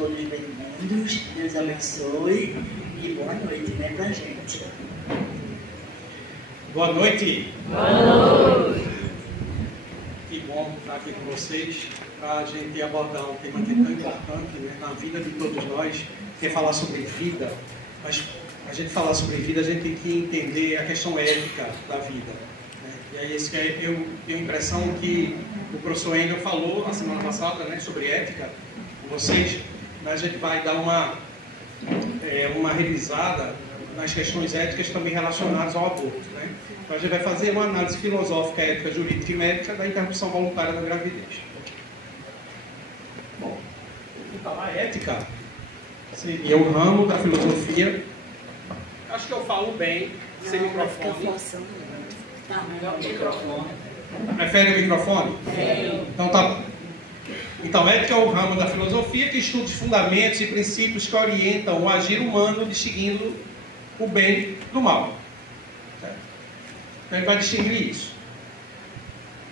todos bem-vindos, Deus abençoe e boa noite, né, pra gente. Boa noite. Boa noite. Que bom estar aqui com vocês para a gente abordar um tema que é tão importante, né, na vida de todos nós, que é falar sobre vida. Mas a gente falar sobre vida, a gente tem que entender a questão ética da vida. Né? E aí eu tenho a impressão que o professor Engel falou na semana passada, né, sobre ética com vocês, mas a gente vai dar uma revisada nas questões éticas também relacionadas ao aborto. Né? Então a gente vai fazer uma análise filosófica, ética, jurídica e médica da interrupção voluntária da gravidez. Bom, então a ética seria o ramo da filosofia. Acho que eu falo bem, sem microfone. Tá melhor o microfone. Prefere o microfone? Sim. Então tá bom. Então, ética é o ramo da filosofia que estuda os fundamentos e princípios que orientam o agir humano, distinguindo o bem do mal. Certo? Então, ele vai distinguir isso.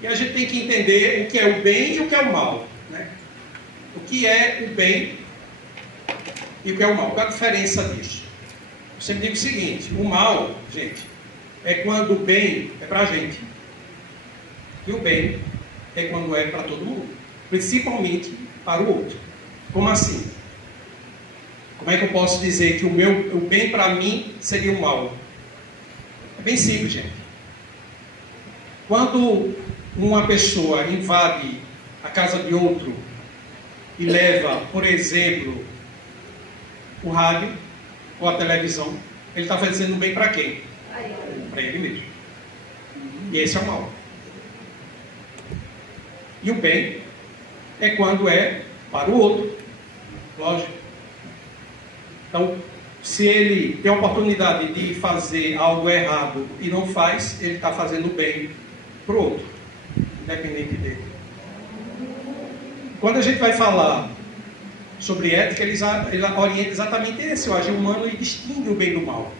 E a gente tem que entender o que é o bem e o que é o mal. Né? O que é o bem e o que é o mal. Qual a diferença disso? Eu sempre digo o seguinte: o mal, gente, é quando o bem é para a gente. E o bem é quando é para todo mundo, principalmente para o outro. Como assim? Como é que eu posso dizer que o bem para mim seria o mal? É bem simples, gente. Quando uma pessoa invade a casa de outro e leva, por exemplo, o rádio ou a televisão, ele está fazendo bem para quem? Para ele mesmo. E esse é o mal. E o bem é quando é para o outro. Lógico. Então, se ele tem a oportunidade de fazer algo errado e não faz, ele está fazendo bem para o outro, independente dele. Quando a gente vai falar sobre ética, ele orienta exatamente esse, o agir humano, e distingue o bem do mal.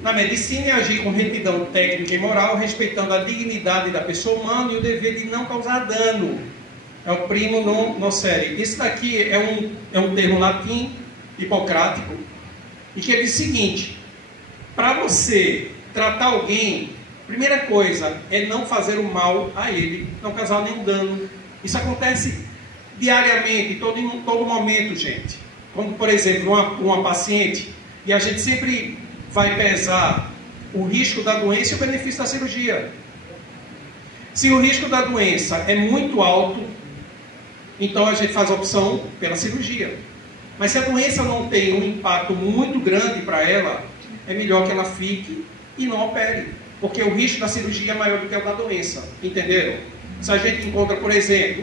Na medicina, é agir com retidão técnica e moral, respeitando a dignidade da pessoa humana e o dever de não causar dano. É o primo non nocere. Isso daqui é um termo latim, hipocrático, e que diz o seguinte: para você tratar alguém, primeira coisa é não fazer o mal a ele, não causar nenhum dano. Isso acontece diariamente, em todo momento, gente. Como, por exemplo, uma paciente, e a gente sempre vai pesar o risco da doença e o benefício da cirurgia. Se o risco da doença é muito alto, então a gente faz a opção pela cirurgia. Mas se a doença não tem um impacto muito grande para ela, é melhor que ela fique e não opere. Porque o risco da cirurgia é maior do que o da doença. Entenderam? Se a gente encontra, por exemplo,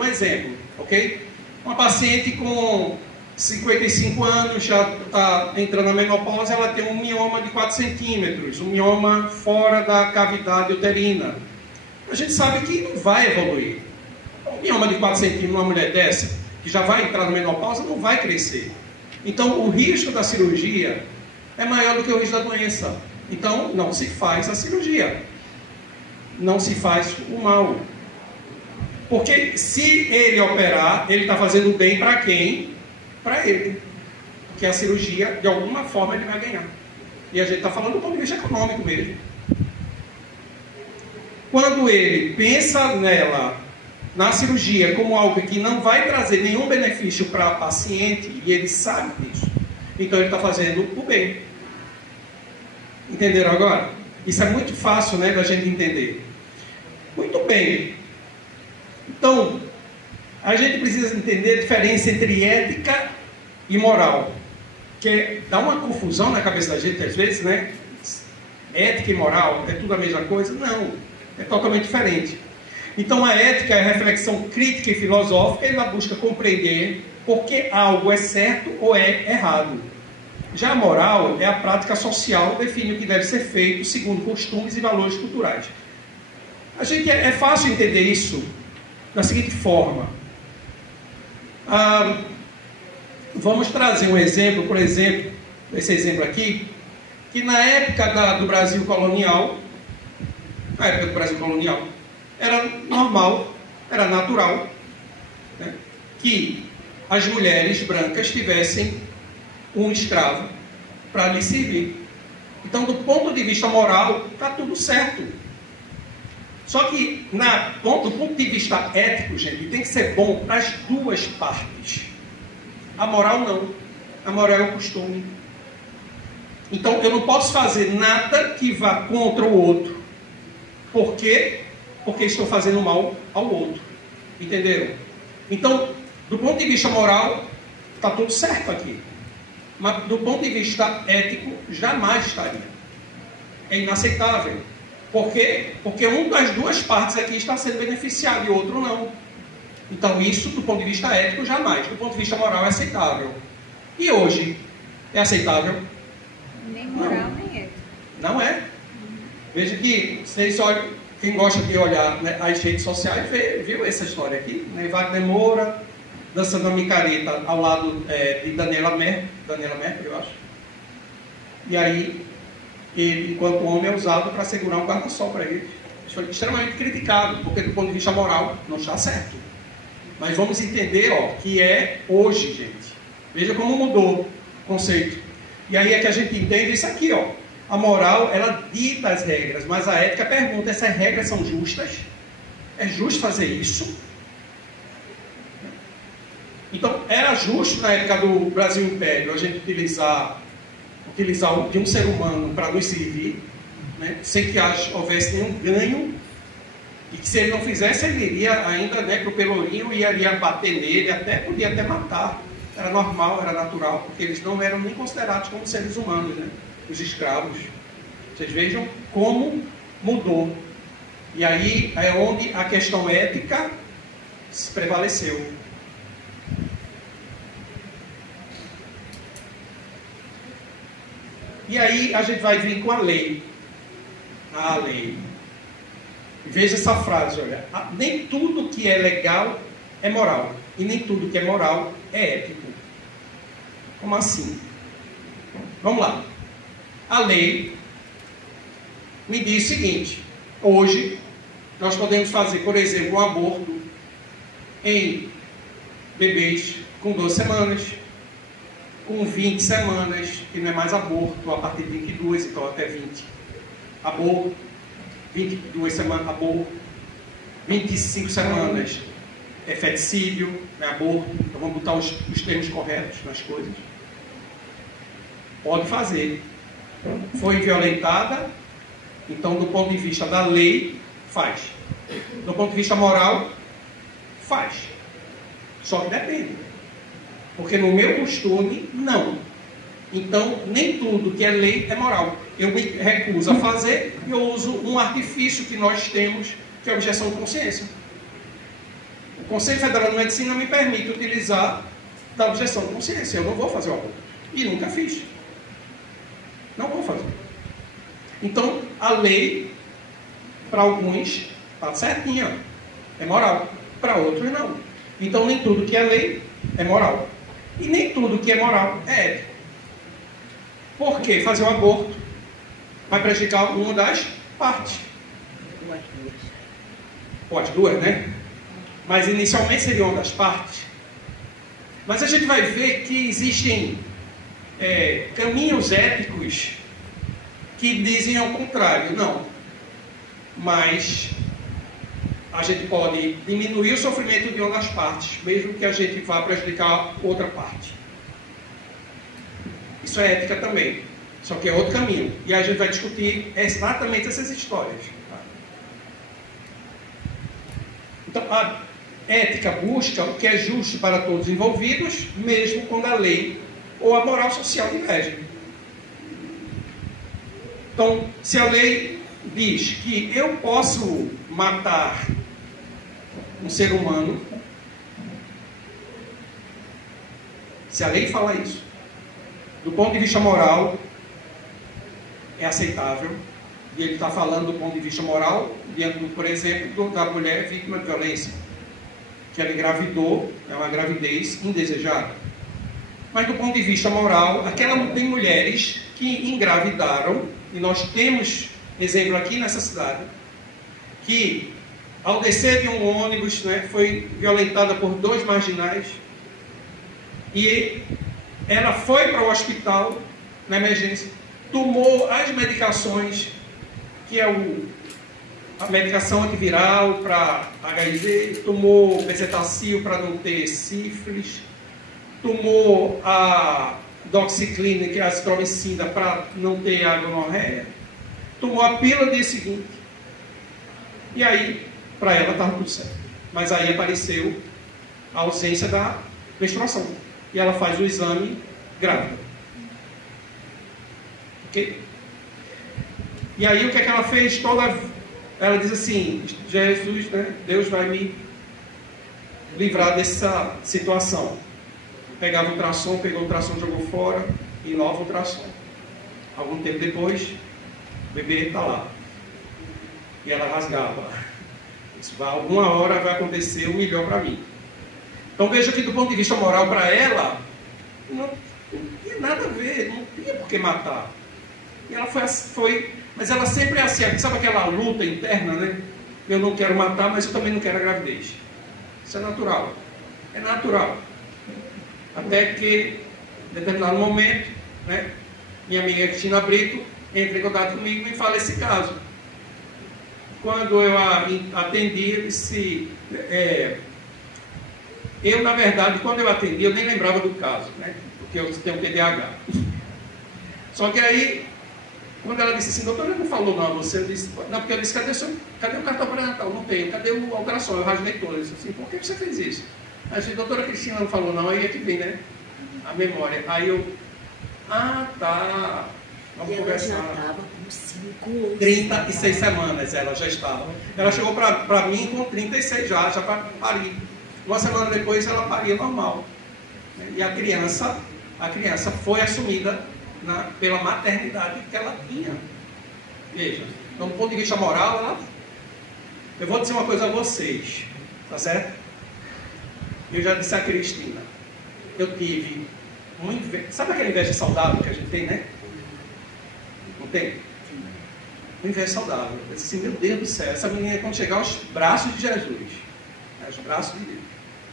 ok? Uma paciente com 55 anos, já está entrando na menopausa, ela tem um mioma de 4 centímetros, um mioma fora da cavidade uterina. A gente sabe que não vai evoluir. Um mioma de 4 centímetros numa mulher dessa, que já vai entrar na menopausa, não vai crescer. Então, o risco da cirurgia é maior do que o risco da doença. Então, não se faz a cirurgia. Não se faz o mal. Porque se ele operar, ele está fazendo bem para quem? Para ele. Porque a cirurgia, de alguma forma, ele vai ganhar. E a gente está falando do ponto de vista econômico mesmo. Quando ele pensa na cirurgia, como algo que não vai trazer nenhum benefício para o paciente, e ele sabe disso, então ele está fazendo o bem. Entenderam agora? Isso é muito fácil, né, da gente entender. Muito bem. Então, a gente precisa entender a diferença entre ética e moral, que dá uma confusão na cabeça da gente às vezes, né? Ética e moral é tudo a mesma coisa? Não, é totalmente diferente. Então a ética é a reflexão crítica e filosófica, ela busca compreender por que algo é certo ou é errado. Já a moral é a prática social, define o que deve ser feito segundo costumes e valores culturais. É fácil entender isso da seguinte forma. Vamos trazer um exemplo, por exemplo, esse exemplo aqui, que na época do Brasil colonial, era normal, era natural, né, que as mulheres brancas tivessem um escravo para lhe servir. Então, do ponto de vista moral, está tudo certo. Só que, do ponto de vista ético, gente, tem que ser bom para as duas partes. A moral não. A moral é o costume. Então, eu não posso fazer nada que vá contra o outro. Por quê? Porque estou fazendo mal ao outro. Entenderam? Então, do ponto de vista moral, está tudo certo aqui. Mas, do ponto de vista ético, jamais estaria. É inaceitável. Por quê? Porque uma das duas partes aqui está sendo beneficiado e o outro não. Então, isso, do ponto de vista ético, jamais. Do ponto de vista moral, é aceitável. E hoje, é aceitável? Nem moral, nem ético. Não é. Veja que, vocês olham, quem gosta de olhar, né, as redes sociais, viu essa história aqui? Né? Wagner Moura dançando a micareta ao lado de Daniela Merkel, eu acho. E aí, ele, enquanto homem, é usado para segurar um guarda-sol para ele. Isso foi extremamente criticado, porque do ponto de vista moral, não está certo. Mas vamos entender, que é hoje, gente. Veja como mudou o conceito. E aí é que a gente entende isso aqui, A moral, ela dita as regras, mas a ética pergunta, essas regras são justas? É justo fazer isso? Então, era justo na época do Brasil Império a gente utilizar de um ser humano para nos servir, né, sem que houvesse nenhum ganho, e que se ele não fizesse, ele iria ainda para o pelourinho e iria bater nele, podia até matar. Era normal, era natural, porque eles não eram nem considerados como seres humanos, né, os escravos. Vocês vejam como mudou. E aí é onde a questão ética prevaleceu. E aí a gente vai vir com a lei. A lei. Veja essa frase, olha. Nem tudo que é legal é moral. E nem tudo que é moral é ético. Como assim? Vamos lá. A lei me diz o seguinte. Hoje, nós podemos fazer, por exemplo, um aborto em bebês com 12 semanas, com 20 semanas, que não é mais aborto, a partir de 22, então até 20. Aborto, 22 semanas, aborto, 25 semanas é feticídio, é aborto. Então vamos botar os termos corretos nas coisas. Pode fazer. Foi violentada, então do ponto de vista da lei, faz. Do ponto de vista moral, faz. Só que depende. Porque no meu costume, não. Então, nem tudo que é lei é moral. Eu me recuso a fazer e eu uso um artifício que nós temos, que é a objeção de consciência. O Conselho Federal de Medicina me permite utilizar da objeção de consciência. Eu não vou fazer o aborto. E nunca fiz. Não vou fazer. Então, a lei, para alguns, está certinha. É moral. Para outros, não. Então, nem tudo que é lei é moral. E nem tudo que é moral é ético. Por quê? Fazer um aborto vai prejudicar uma das partes. Ou as duas, né? Mas inicialmente seria uma das partes. Mas a gente vai ver que existem caminhos éticos que dizem ao contrário. Não. Mas a gente pode diminuir o sofrimento de uma das partes, mesmo que a gente vá prejudicar outra parte. Isso é ética também, só que é outro caminho. E a gente vai discutir exatamente essas histórias. Tá? Então, a ética busca o que é justo para todos os envolvidos, mesmo quando a lei ou a moral social divergem. Então, se a lei diz que eu posso matar um ser humano, se a lei fala isso, do ponto de vista moral, é aceitável. E ele está falando do ponto de vista moral, diante, por exemplo, da mulher vítima de violência, que ela engravidou, é uma gravidez indesejada. Mas do ponto de vista moral, tem mulheres que engravidaram, e nós temos exemplo aqui nessa cidade, que ao descer de um ônibus, né, foi violentada por 2 marginais, E ela foi para o hospital, na emergência, tomou as medicações, que é a medicação antiviral para HIV, tomou bezetacil para não ter sífilis, tomou a doxiciclina, que é a azitromicina, para não ter a gonorreia, tomou a pílula no dia seguinte, e aí, para ela estava tudo certo. Mas aí apareceu a ausência da menstruação, e ela faz o exame grávida. Ok? E aí o que é que ela fez? Ela diz assim, Jesus, né, Deus vai me livrar dessa situação. Pegava o ultrassom, pegou o ultrassom, jogou fora, e nova ultrassom. Algum tempo depois, o bebê está lá. E ela rasgava. Alguma hora vai acontecer o melhor para mim. Então veja que do ponto de vista moral para ela, não tinha nada a ver, não tinha por que matar. E ela foi, mas ela sempre é assim, sabe aquela luta interna, né? Eu não quero matar, mas eu também não quero a gravidez. Isso é natural. É natural. Até que, em determinado momento, né, minha amiga Cristina Brito entra em contato comigo e me fala esse caso. Quando eu a atendi, eu disse... eu, na verdade, quando eu atendi, eu nem lembrava do caso, né? Porque eu tenho TDAH. Só que aí, quando ela disse assim, doutora, não falou não a você? Eu disse, não, porque eu disse, cadê o cartão pré-natal? Não tenho. Cadê o ultrassom? Eu rasguei todo. Eu disse assim, por que você fez isso? Aí eu disse, doutora Cristina não falou não, aí é que vem, né? A memória. Aí eu, tá, vamos conversar. Ela já estava com 5 ou 36 semanas ela já estava. Ela chegou para mim com 36 já para parir. Uma semana depois ela paria normal. E a criança foi assumida pela maternidade que ela tinha. Veja, então, do ponto de vista moral, eu vou dizer uma coisa a vocês, tá certo? Eu já disse a Cristina, eu tive sabe aquela inveja saudável que a gente tem, né? Não tem? Uma inveja saudável. Eu disse assim, meu Deus do céu, essa menina quando chegar aos braços de Jesus, aos braços de Deus,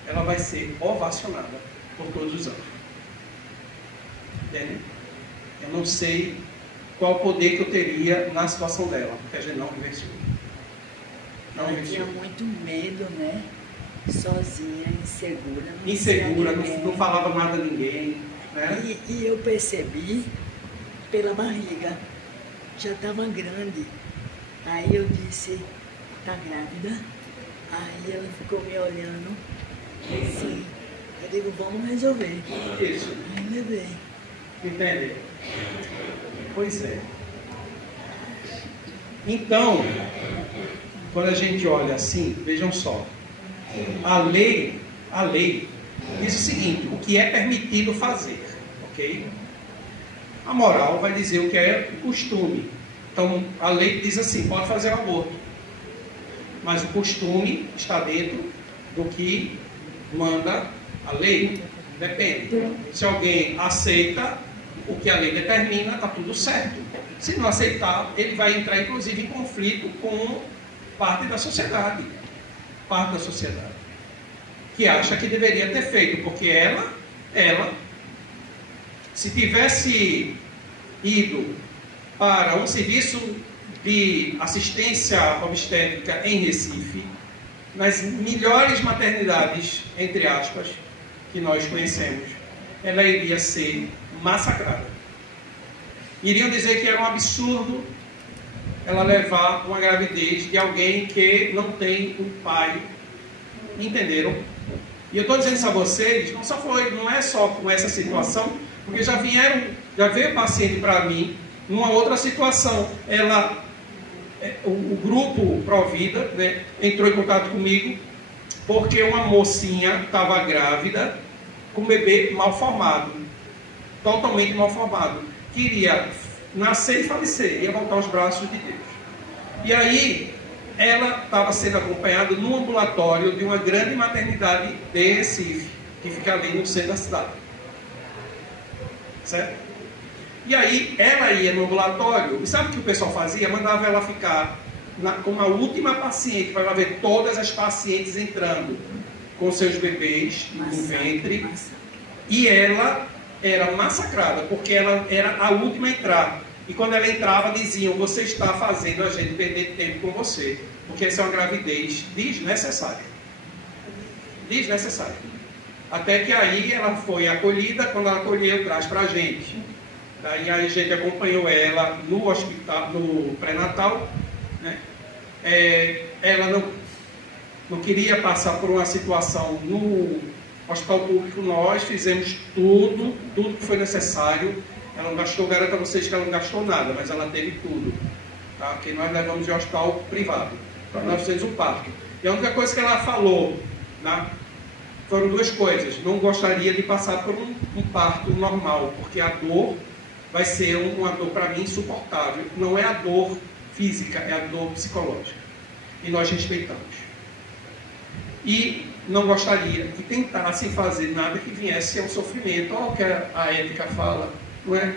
ela vai ser ovacionada por todos os anjos. Entende? Eu não sei qual o poder que eu teria na situação dela, porque a gente não investiu. Não ela investiu. tinha muito medo, né? Sozinha, insegura. Insegura, não falava nada a ninguém. Né? E eu percebi pela barriga, já estava grande. Aí eu disse, tá grávida? Aí ela ficou me olhando. Sim. Eu digo, vamos resolver. Isso. Aí levei. Entende? Pois é. Então, quando a gente olha assim, vejam só. A lei diz o seguinte, o que é permitido fazer, ok? A moral vai dizer o que é costume. Então, a lei diz assim, pode fazer o aborto. Mas o costume está dentro do que manda a lei. Depende. Se alguém aceita o que a lei determina, está tudo certo. Se não aceitar, ele vai entrar, inclusive, em conflito com parte da sociedade. Parte da sociedade. Que acha que deveria ter feito, porque ela, se tivesse ido para um serviço de assistência obstétrica em Recife, nas melhores maternidades, entre aspas, que nós conhecemos, ela iria ser massacrada. Iriam dizer que era um absurdo ela levar uma gravidez de alguém que não tem um pai. Entenderam? E eu estou dizendo isso a vocês, não é só com essa situação, porque já veio paciente para mim numa outra situação. O grupo Provida, né, entrou em contato comigo porque uma mocinha estava grávida com um bebê mal formado, totalmente mal formado, queria nascer e falecer, ia voltar aos braços de Deus. E aí ela estava sendo acompanhada no ambulatório de uma grande maternidade de Recife, que fica ali no centro da cidade. Certo? E aí ela ia no ambulatório, e sabe o que o pessoal fazia? Mandava ela ficar como a última paciente, para ela ver todas as pacientes entrando com seus bebês no ventre. E ela era massacrada, porque ela era a última a entrar. E quando ela entrava, diziam: você está fazendo a gente perder tempo com você, porque essa é uma gravidez desnecessária. Desnecessária. Até que aí ela foi acolhida. Quando ela acolheu, traz para a gente. Daí a gente acompanhou ela no hospital, no pré-natal, né? Ela não queria passar por uma situação no hospital público. Nós fizemos tudo que foi necessário. Ela não gastou, garanto a vocês que ela não gastou nada, mas ela teve tudo, tá? Porque nós levamos de hospital privado. Nós fizemos um parto. E a única coisa que ela falou, né, foram duas coisas: não gostaria de passar por um parto normal, porque a dor vai ser uma dor para mim insuportável. Não é a dor física, é a dor psicológica. E nós respeitamos. E não gostaria que tentassem fazer nada que viesse a um sofrimento. Olha o que a ética fala, não é?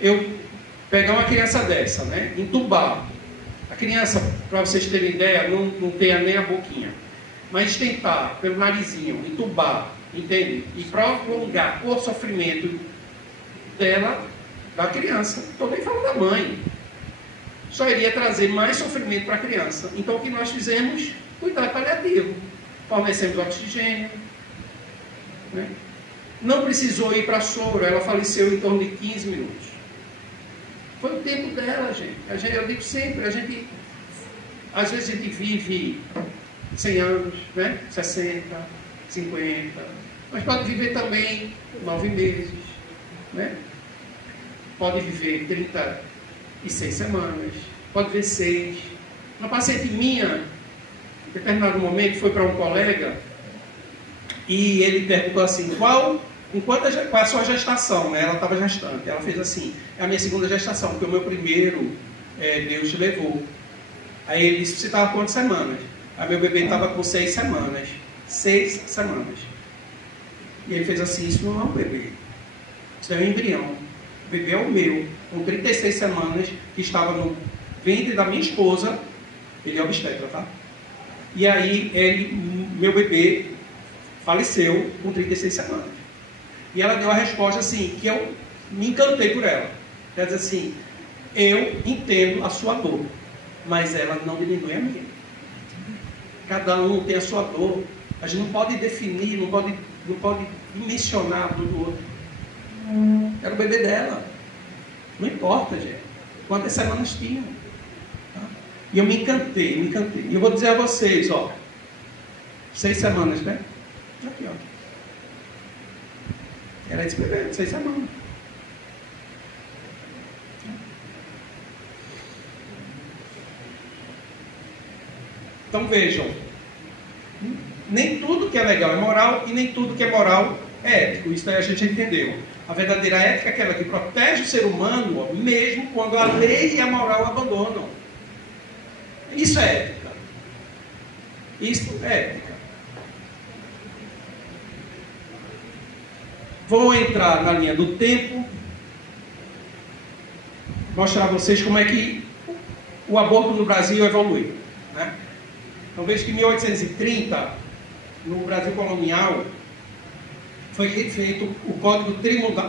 Eu pegar uma criança dessa, né, entubar. A criança, para vocês terem ideia, não tenha nem a boquinha. Mas tentar, pelo narizinho, entubar, entende? E prolongar o sofrimento dela, da criança. Não estou nem falando da mãe. Só iria trazer mais sofrimento para a criança. Então o que nós fizemos? Cuidado paliativo. Fornecemos oxigênio, né? Não precisou ir para soro. Ela faleceu em torno de 15 minutos. Foi o tempo dela, gente. Eu digo sempre, às vezes a gente vive 100 anos, né? 60, 50, mas pode viver também 9 meses, né? Pode viver 36 semanas, pode viver 6. Uma paciente minha, em determinado momento, foi para um colega e ele perguntou assim: qual é a sua gestação? Né? Ela estava gestante. Ela fez assim: é a minha segunda gestação, porque o meu primeiro Deus levou. Aí ele disse: você estava quantas semanas? Aí meu bebê estava com 6 semanas. 6 semanas. E ele fez assim: isso não é um bebê, isso é um embrião. O bebê é o meu, com 36 semanas, que estava no ventre da minha esposa. Ele é obstetra, tá? E aí meu bebê faleceu com 36 semanas. E ela deu a resposta assim, que eu me encantei por ela. Quer dizer assim: eu entendo a sua dor, mas ela não diminui a minha. Cada um tem a sua dor. A gente não pode definir, não pode dimensionar a dor do outro. Era o bebê dela. Não importa, gente, quantas semanas tinham. Tá? E eu me encantei. E eu vou dizer a vocês, ó, 6 semanas, né? Aqui, ó. Ela disse: bebê, 6 semanas. Então vejam, nem tudo que é legal é moral e nem tudo que é moral é ético. Isso aí a gente já entendeu. A verdadeira ética é aquela que protege o ser humano, mesmo quando a lei e a moral abandonam. Isso é ética. Isso é ética. Vou entrar na linha do tempo, mostrar a vocês como é que o aborto no Brasil evolui, né? Então veja que em 1830, no Brasil colonial, foi feito o Código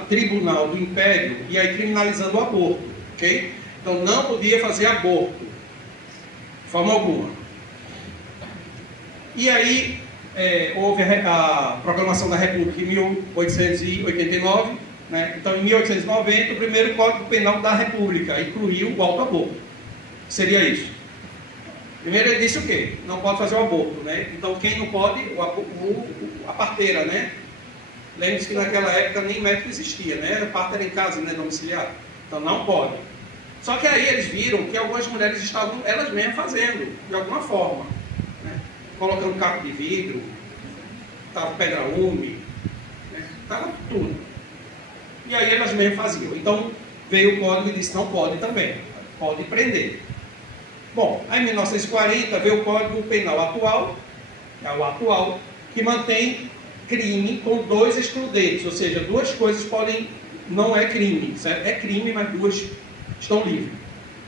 Tribunal do Império, e aí criminalizando o aborto, ok? Então não podia fazer aborto, de forma alguma. E aí houve a Proclamação da República em 1889, né? Então em 1890 o primeiro Código Penal da República incluiu o autoaborto. Seria isso. Primeiro ele disse o quê? Não pode fazer o aborto, né? Então quem não pode? A parteira, né? Lembre-se que naquela época nem médico existia, né? A parto era em casa, né? Domiciliar. Então não pode. Só que aí eles viram que algumas mulheres estavam elas mesmas fazendo, de alguma forma, né? Colocando caco de vidro, estava pedra-lume, né? Estava tudo. E aí elas mesmas faziam. Então veio o código e disse: não pode também, pode prender. Bom, aí em 1940 veio o Código Penal atual, é o atual, que mantém crime com 2 excludentes, ou seja, 2 coisas podem, não é crime, certo? É crime, mas 2 estão livres.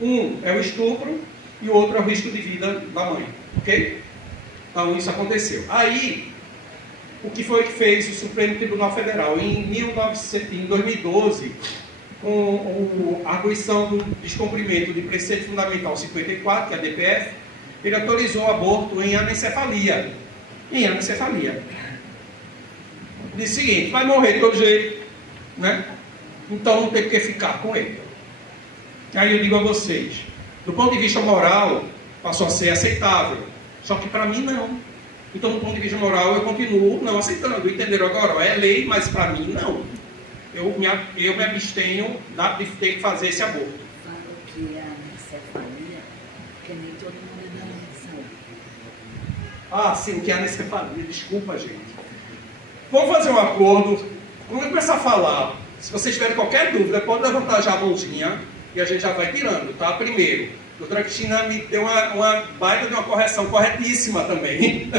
Um é o estupro e o outro é o risco de vida da mãe, ok? Então isso aconteceu. Aí, o que foi que fez o Supremo Tribunal Federal. Em 2012, com a arguição do descumprimento de preceito fundamental 54, que é a DPF, ele autorizou o aborto em anencefalia. Em anencefalia. Diz o seguinte: vai morrer de todo jeito, né? Então não tem por que ficar com ele. Aí eu digo a vocês, do ponto de vista moral, passou a ser aceitável. Só que para mim não. Então, do ponto de vista moral, eu continuo não aceitando. Entenderam agora? É lei, mas para mim não. Eu me abstenho de ter que fazer esse aborto. Fala que a anencefalia, que nem todo mundo é da saúde. Ah, sim, o que é anencefalia? Desculpa, gente. Vamos fazer um acordo. Vamos começar a falar. Se vocês tiverem qualquer dúvida, pode levantar já a mãozinha e a gente já vai tirando, tá? Primeiro, a doutora Cristina me deu uma baita de uma correção corretíssima também.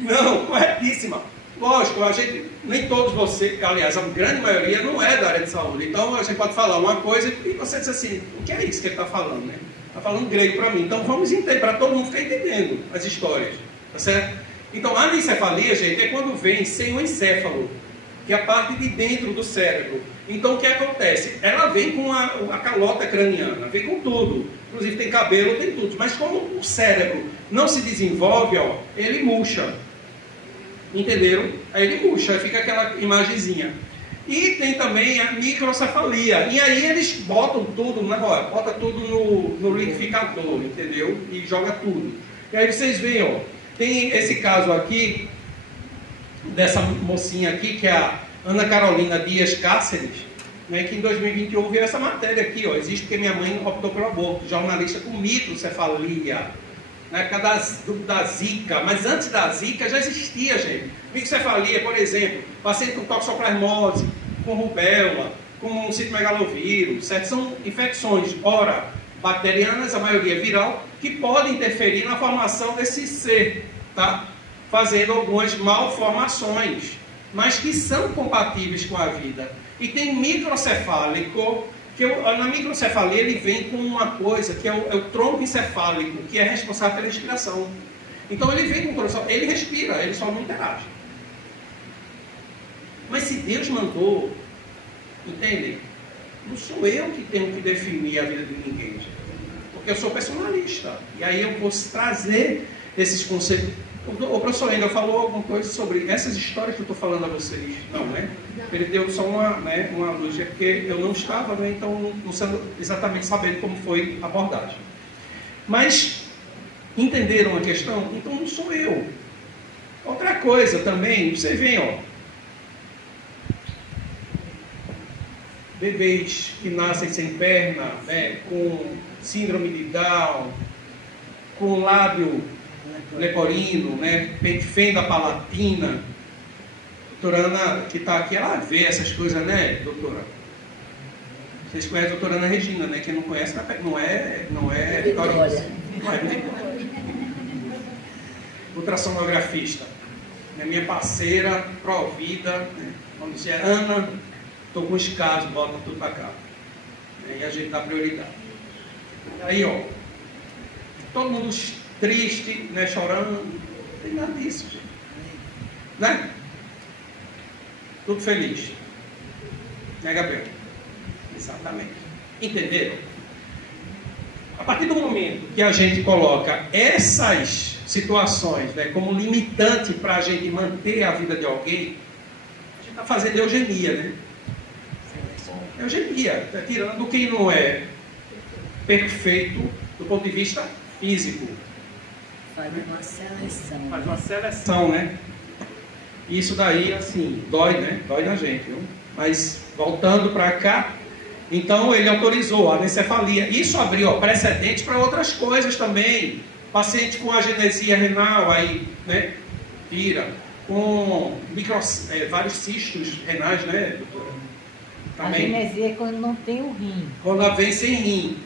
Não, corretíssima. Lógico, a gente, nem todos vocês, aliás, a grande maioria não é da área de saúde. Então a gente pode falar uma coisa e você diz assim: o que é isso que ele está falando, né? Está falando grego para mim. Então vamos entender, para todo mundo ficar entendendo as histórias. Tá certo? Então a anencefalia, gente, é quando vem sem o encéfalo, que é a parte de dentro do cérebro. Então o que acontece? Ela vem com a calota craniana, vem com tudo. Inclusive tem cabelo, tem tudo. Mas como o cérebro não se desenvolve, ó, ele murcha. Entenderam? Aí ele murcha, aí fica aquela imagenzinha. E tem também a microcefalia. E aí eles botam tudo, né? Ó, bota tudo no liquidificador, entendeu? E joga tudo. E aí vocês veem, ó, tem esse caso aqui, dessa mocinha aqui, que é a Ana Carolina Dias Cáceres, né, que em 2021 veio essa matéria aqui, ó, existe porque minha mãe optou pelo aborto, jornalista com microcefalia, na época da Zika, mas antes da Zika já existia, gente. Microcefalia, por exemplo, paciente com toxoplasmose, com rubéola, com citomegalovírus, certo? São infecções, ora, bacterianas, a maioria viral, que podem interferir na formação desse ser, tá? Fazendo algumas malformações, mas que são compatíveis com a vida. E tem microcefálico, que na microcefalia ele vem com uma coisa, que é o tronco encefálico, que é responsável pela respiração. Então ele vem com o tronco, ele respira, ele só não interage. Mas se Deus mandou, entendem? Não sou eu que tenho que definir a vida de ninguém, gente. Porque eu sou personalista. E aí eu vou trazer esses conceitos. O professor ainda falou alguma coisa sobre essas histórias que eu estou falando a vocês? Não, né? Ele deu só uma luz, é porque eu não estava, né? Então não sendo exatamente sabendo como foi a abordagem. Mas entenderam a questão? Então não sou eu. Outra coisa também, você vê, ó, bebês que nascem sem perna, né, com síndrome de Down, com lábio leporino, né, fenda palatina. Doutora Ana, que está aqui, ela vê essas coisas, né, doutora? Vocês conhecem a doutora Ana Regina, né? Quem não conhece, não é Vitória. Não é Vitória. Ultrassonografista. É minha parceira, provida, né? Vamos dizer, Ana, estou com os casos, bota tudo para cá. E a gente dá prioridade. Aí, ó, todo mundo triste, né, chorando, não tem nada disso, gente. Né? Tudo feliz. Né, Gabriel? Exatamente. Entenderam? A partir do momento que a gente coloca essas situações, né, como limitante para a gente manter a vida de alguém, a gente está fazendo eugenia, né? Eugenia, está tirando quem não é perfeito do ponto de vista físico. Faz uma seleção. Faz uma seleção, né? Isso daí, assim, dói, né? Dói na gente, viu? Mas, voltando para cá, então ele autorizou a anencefalia. Isso abriu precedentes para outras coisas também. Paciente com agenesia renal, aí, né? Tira. Com vários cistos renais, né, doutora? Também. Agenesia é quando não tem o rim. Quando ela vem sem rim.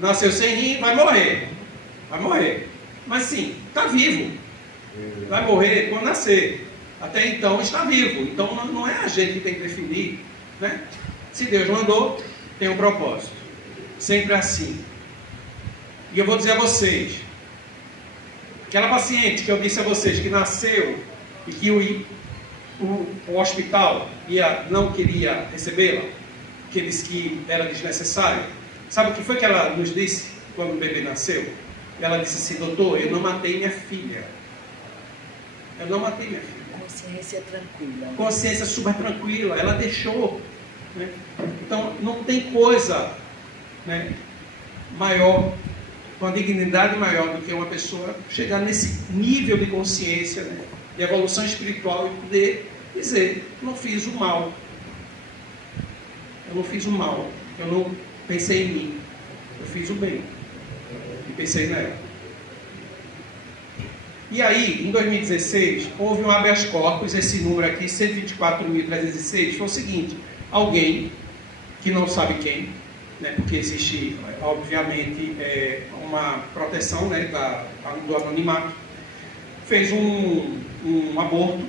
Nasceu sem rim, vai morrer. Vai morrer. Mas sim, está vivo. Vai morrer quando nascer. Até então está vivo. Então não é a gente que tem que definir, né? Se Deus mandou, tem um propósito. Sempre assim. E eu vou dizer a vocês, aquela paciente que eu disse a vocês que nasceu e que o hospital não queria recebê-la, que disse que era desnecessário. Sabe o que foi que ela nos disse quando o bebê nasceu? Ela disse assim: doutor, eu não matei minha filha. Eu não matei minha filha. Consciência tranquila. Consciência super tranquila. Ela deixou. Né? Então, não tem coisa, né, maior, com a dignidade maior do que uma pessoa chegar nesse nível de consciência, né, de evolução espiritual, e poder dizer: não fiz o mal. Eu não fiz o mal. Eu não pensei em mim. Eu fiz o bem. E pensei nela. E aí, em 2016, houve um habeas corpus. Esse número aqui, 124.306, foi o seguinte: alguém, que não sabe quem, né, porque existe, obviamente, uma proteção, né, do anonimato, fez um aborto,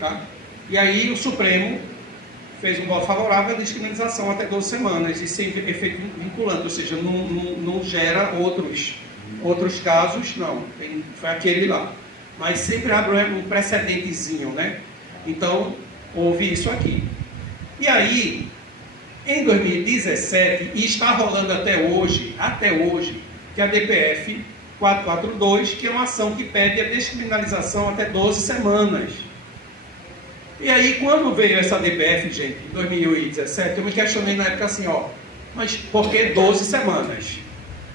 tá? E aí o Supremo fez um voto favorável à descriminalização até 12 semanas, e sem efeito vinculante, ou seja, não gera outros casos, não, foi aquele lá. Mas sempre abre um precedentezinho, né? Então, houve isso aqui. E aí, em 2017, e está rolando até hoje, que a DPF 442, que é uma ação que pede a descriminalização até 12 semanas. E aí, quando veio essa DPF, gente, em 2017, eu me questionei na época assim, ó, mas por que 12 semanas?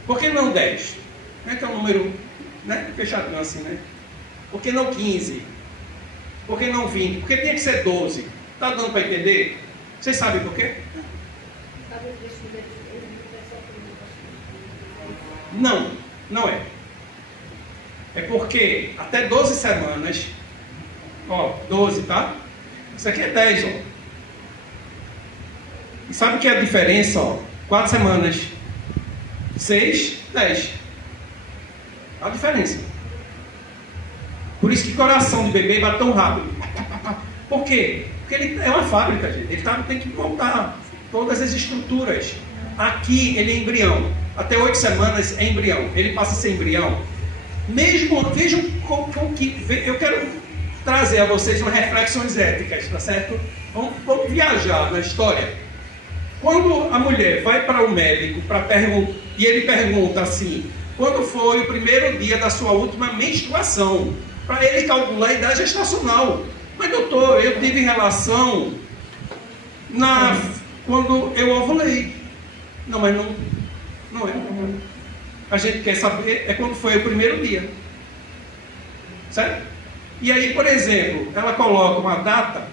Por que não 10? Não é que é um número, né, fechadinho assim, né? Por que não 15? Por que não 20? Por que tinha que ser 12? Está dando para entender? Vocês sabem por quê? Não, não é. É porque até 12 semanas, ó, 12, tá? Isso aqui é 10, ó. E sabe o que é a diferença, ó? 4 semanas, 6, 10. A diferença. Por isso que coração de bebê bate tão rápido. Por quê? Porque ele é uma fábrica, gente. Ele tem que montar todas as estruturas. Aqui ele é embrião. Até 8 semanas é embrião. Ele passa a ser embrião. Mesmo, vejam como que... Eu quero trazer a vocês umas reflexões éticas, tá certo? Vamos viajar na história. Quando a mulher vai para o médico e ele pergunta assim: quando foi o primeiro dia da sua última menstruação? Para ele calcular a idade gestacional. Mas doutor, eu tive relação quando eu ovulei. Não, mas não é. A gente quer saber quando foi o primeiro dia. Certo? E aí, por exemplo, ela coloca uma data.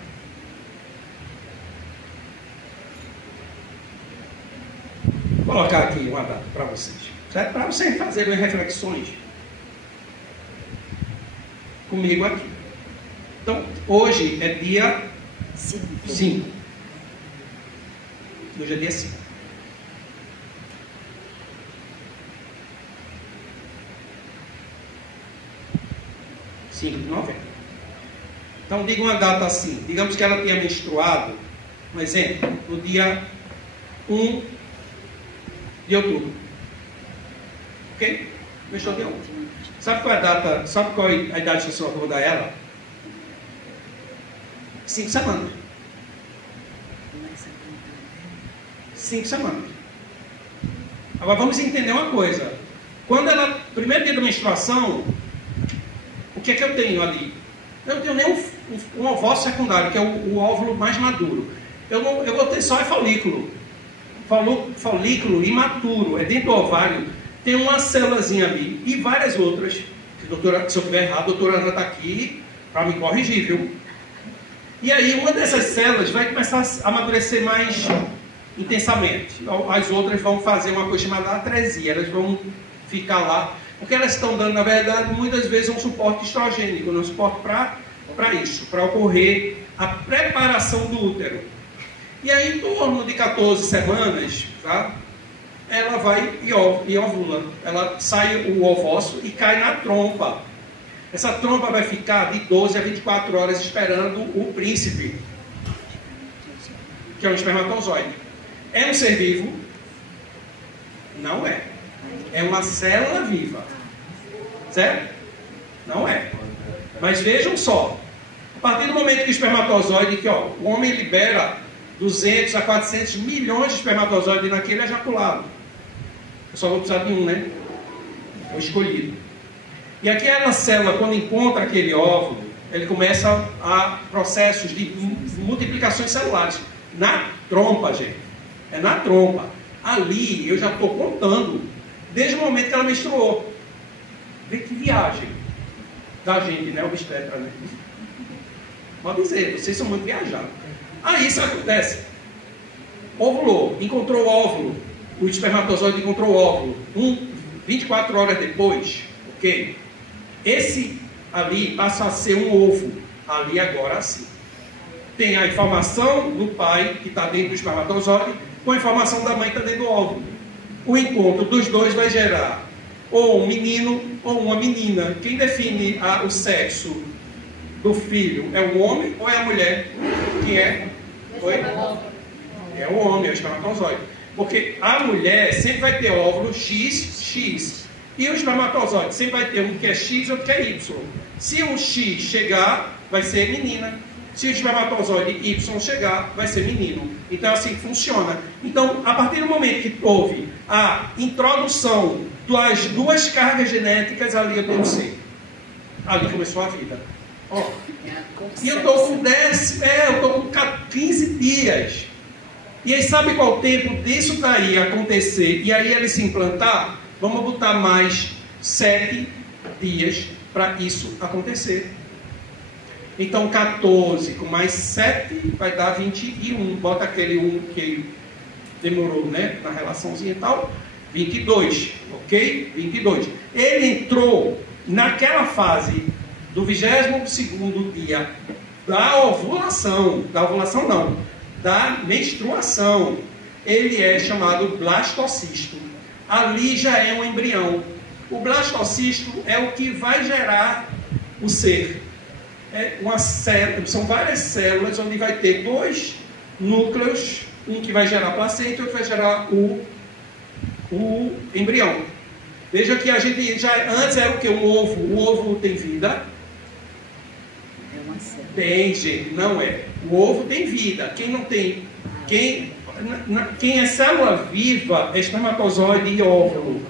Vou colocar aqui uma data para vocês. Certo? Para vocês fazerem reflexões comigo aqui. Então, hoje é dia 5. Hoje é dia 5. De novembro. Então, diga uma data assim. Digamos que ela tenha menstruado, um exemplo, no dia 1 de outubro. Ok? Menstruou dia 1. Sabe qual é a data? Sabe qual é a idade gestacional que eu vou dar a ela? 5 semanas. 5 semanas. Agora vamos entender uma coisa. Quando ela, primeiro dia da menstruação, o que é que eu tenho ali? Eu não tenho nem um ovócito secundário, que é o óvulo mais maduro. Eu vou ter só folículo. Folículo imaturo, é dentro do ovário. Tem uma célulazinha ali e várias outras. Se eu estiver errado, a doutora Ana está aqui para me corrigir, viu? E aí uma dessas células vai começar a amadurecer mais intensamente. As outras vão fazer uma coisa chamada atresia. Elas vão ficar lá. Porque elas estão dando, na verdade, muitas vezes um suporte estrogênico, um suporte para isso, para ocorrer a preparação do útero. E aí, em torno de 14 semanas, tá? Ela vai e ovula. Ela sai o ovócito e cai na trompa. Essa trompa vai ficar de 12 a 24 horas esperando o príncipe, que é um espermatozoide. É um ser vivo? Não é. É uma célula viva. Certo? Não é. Mas vejam só. A partir do momento que o espermatozoide, que ó, o homem libera 200 a 400 milhões de espermatozoides naquele ejaculado. Eu só vou precisar de um, né? O escolhido. E aquela célula, quando encontra aquele óvulo, ele começa a processos de multiplicações celulares. Na trompa, gente. É na trompa. Ali eu já estou contando desde o momento que ela menstruou. Vê que viagem da gente, né? Obstetra, né? Pode dizer, vocês são muito viajados. Aí isso acontece. Ovulou, encontrou o óvulo. O espermatozoide encontrou o óvulo. 24 horas depois, ok? Esse ali passa a ser um ovo. Ali agora sim. Tem a informação do pai, que está dentro do espermatozoide, com a informação da mãe que está dentro do óvulo. O encontro dos dois vai gerar ou um menino ou uma menina. Quem define o sexo do filho é o homem ou é a mulher? Quem é? Oi? É o homem, é o espermatozoide. Porque a mulher sempre vai ter óvulo XX. E o espermatozoide sempre vai ter um que é X e outro que é Y. Se o X chegar, vai ser menina. Se o espermatozoide Y chegar, vai ser menino. Então é assim que funciona. Então, a partir do momento que houve a introdução das duas cargas genéticas, ali eu tenho C. Ali começou a vida. Ó. E eu estou com 10, eu estou com 15 dias. E aí sabe qual o tempo disso daí acontecer e aí ele se implantar? Vamos botar mais 7 dias para isso acontecer. Então 14 com mais 7 vai dar 21. Bota aquele 1 que demorou, né? Na relaçãozinha e tal. 22, ok? 22. Ele entrou naquela fase do 22º dia da ovulação. Da ovulação não. Da menstruação. Ele é chamado blastocisto. Ali já é um embrião. O blastocisto é o que vai gerar o ser. É uma célula, são várias células onde vai ter 2 núcleos, um que vai gerar a placenta e outro que vai gerar o embrião. Veja que a gente já antes era o que? Um ovo. O ovo tem vida? É uma célula. Tem, gente, não é. O ovo tem vida. Quem não tem, quem é célula viva é espermatozoide e óvulo.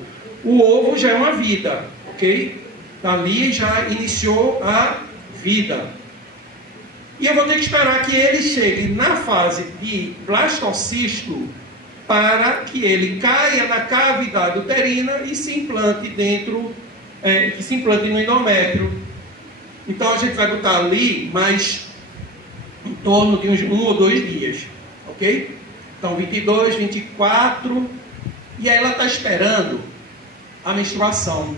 O ovo já é uma vida, ok? Ali já iniciou a vida. E eu vou ter que esperar que ele chegue na fase de blastocisto para que ele caia na cavidade uterina e se implante dentro, que se implante no endométrio. Então a gente vai botar ali mais em torno de uns 1 ou 2 dias, ok? Então 22, 24, e aí ela está esperando a menstruação.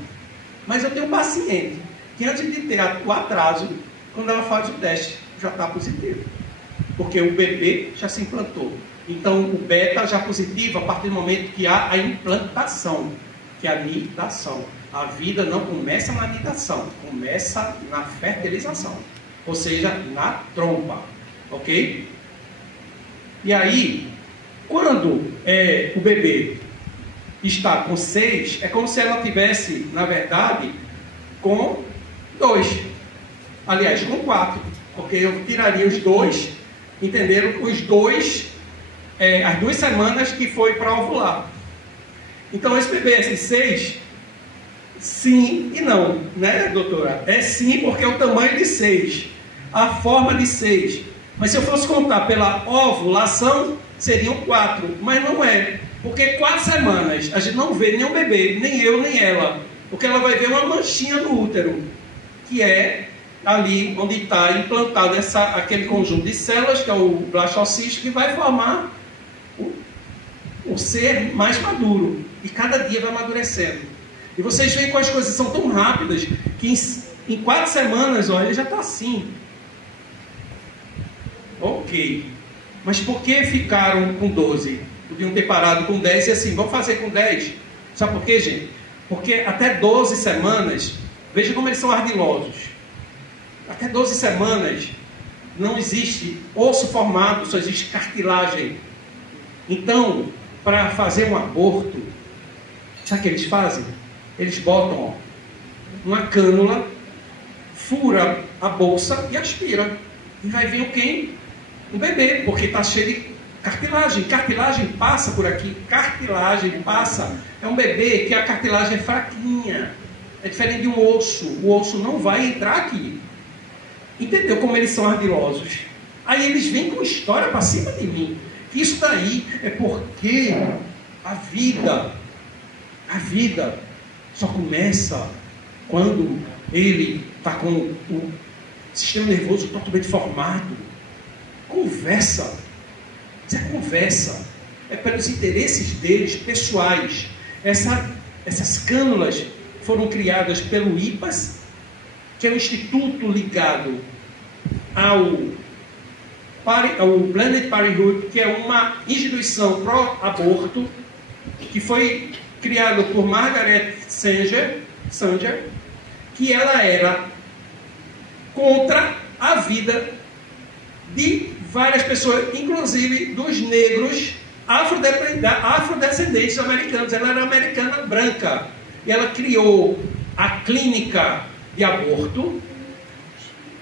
Mas eu tenho um paciente que antes de ter o atraso, quando ela faz o teste, já está positivo. Porque o bebê já se implantou. Então o beta já positivo a partir do momento que há a implantação, que é a nidação. A vida não começa na nidação, começa na fertilização. Ou seja, na trompa. Ok? E aí, quando o bebê está com 6, é como se ela tivesse, na verdade, com 2. Aliás, com 4. Porque eu tiraria os 2, entenderam? Os 2, as 2 semanas que foi para ovular. Então, esse bebê, esses 6, sim e não, né, doutora? É sim, porque é o tamanho de 6, a forma de 6. Mas se eu fosse contar pela ovulação, seriam 4, mas não é. Porque 4 semanas a gente não vê nenhum bebê, nem eu, nem ela. Porque ela vai ver uma manchinha no útero, que é ali onde está implantado aquele conjunto de células, que é o blastocisto, que vai formar o ser mais maduro. E cada dia vai amadurecendo. E vocês veem como as coisas são tão rápidas, que em 4 semanas, olha, ele já está assim. Ok. Mas por que ficaram com 12? Podiam ter parado com 10 e assim, vamos fazer com 10. Sabe por quê, gente? Porque até 12 semanas, veja como eles são ardilosos. Até 12 semanas não existe osso formado, só existe cartilagem. Então, para fazer um aborto, sabe o que eles fazem? Eles botam uma cânula, fura a bolsa e aspira. E vai vir o quem? Um bebê, porque está cheio de cartilagem. Cartilagem passa por aqui. Cartilagem passa. É um bebê que a cartilagem é fraquinha. É diferente de um osso. O osso não vai entrar aqui. Entendeu como eles são ardilosos? Aí eles vêm com história para cima de mim. Isso daí é porque a vida só começa quando ele está com o sistema nervoso totalmente formado. Conversa. Isso é conversa. É pelos interesses deles, pessoais. Essas cânulas foram criadas pelo IPAS, que é um instituto ligado ao Planned Parenthood, que é uma instituição pró-aborto, que foi criado por Margaret Sanger, que ela era contra a vida de várias pessoas, inclusive dos negros afrodescendentes americanos. Ela era americana branca. E ela criou a clínica de aborto,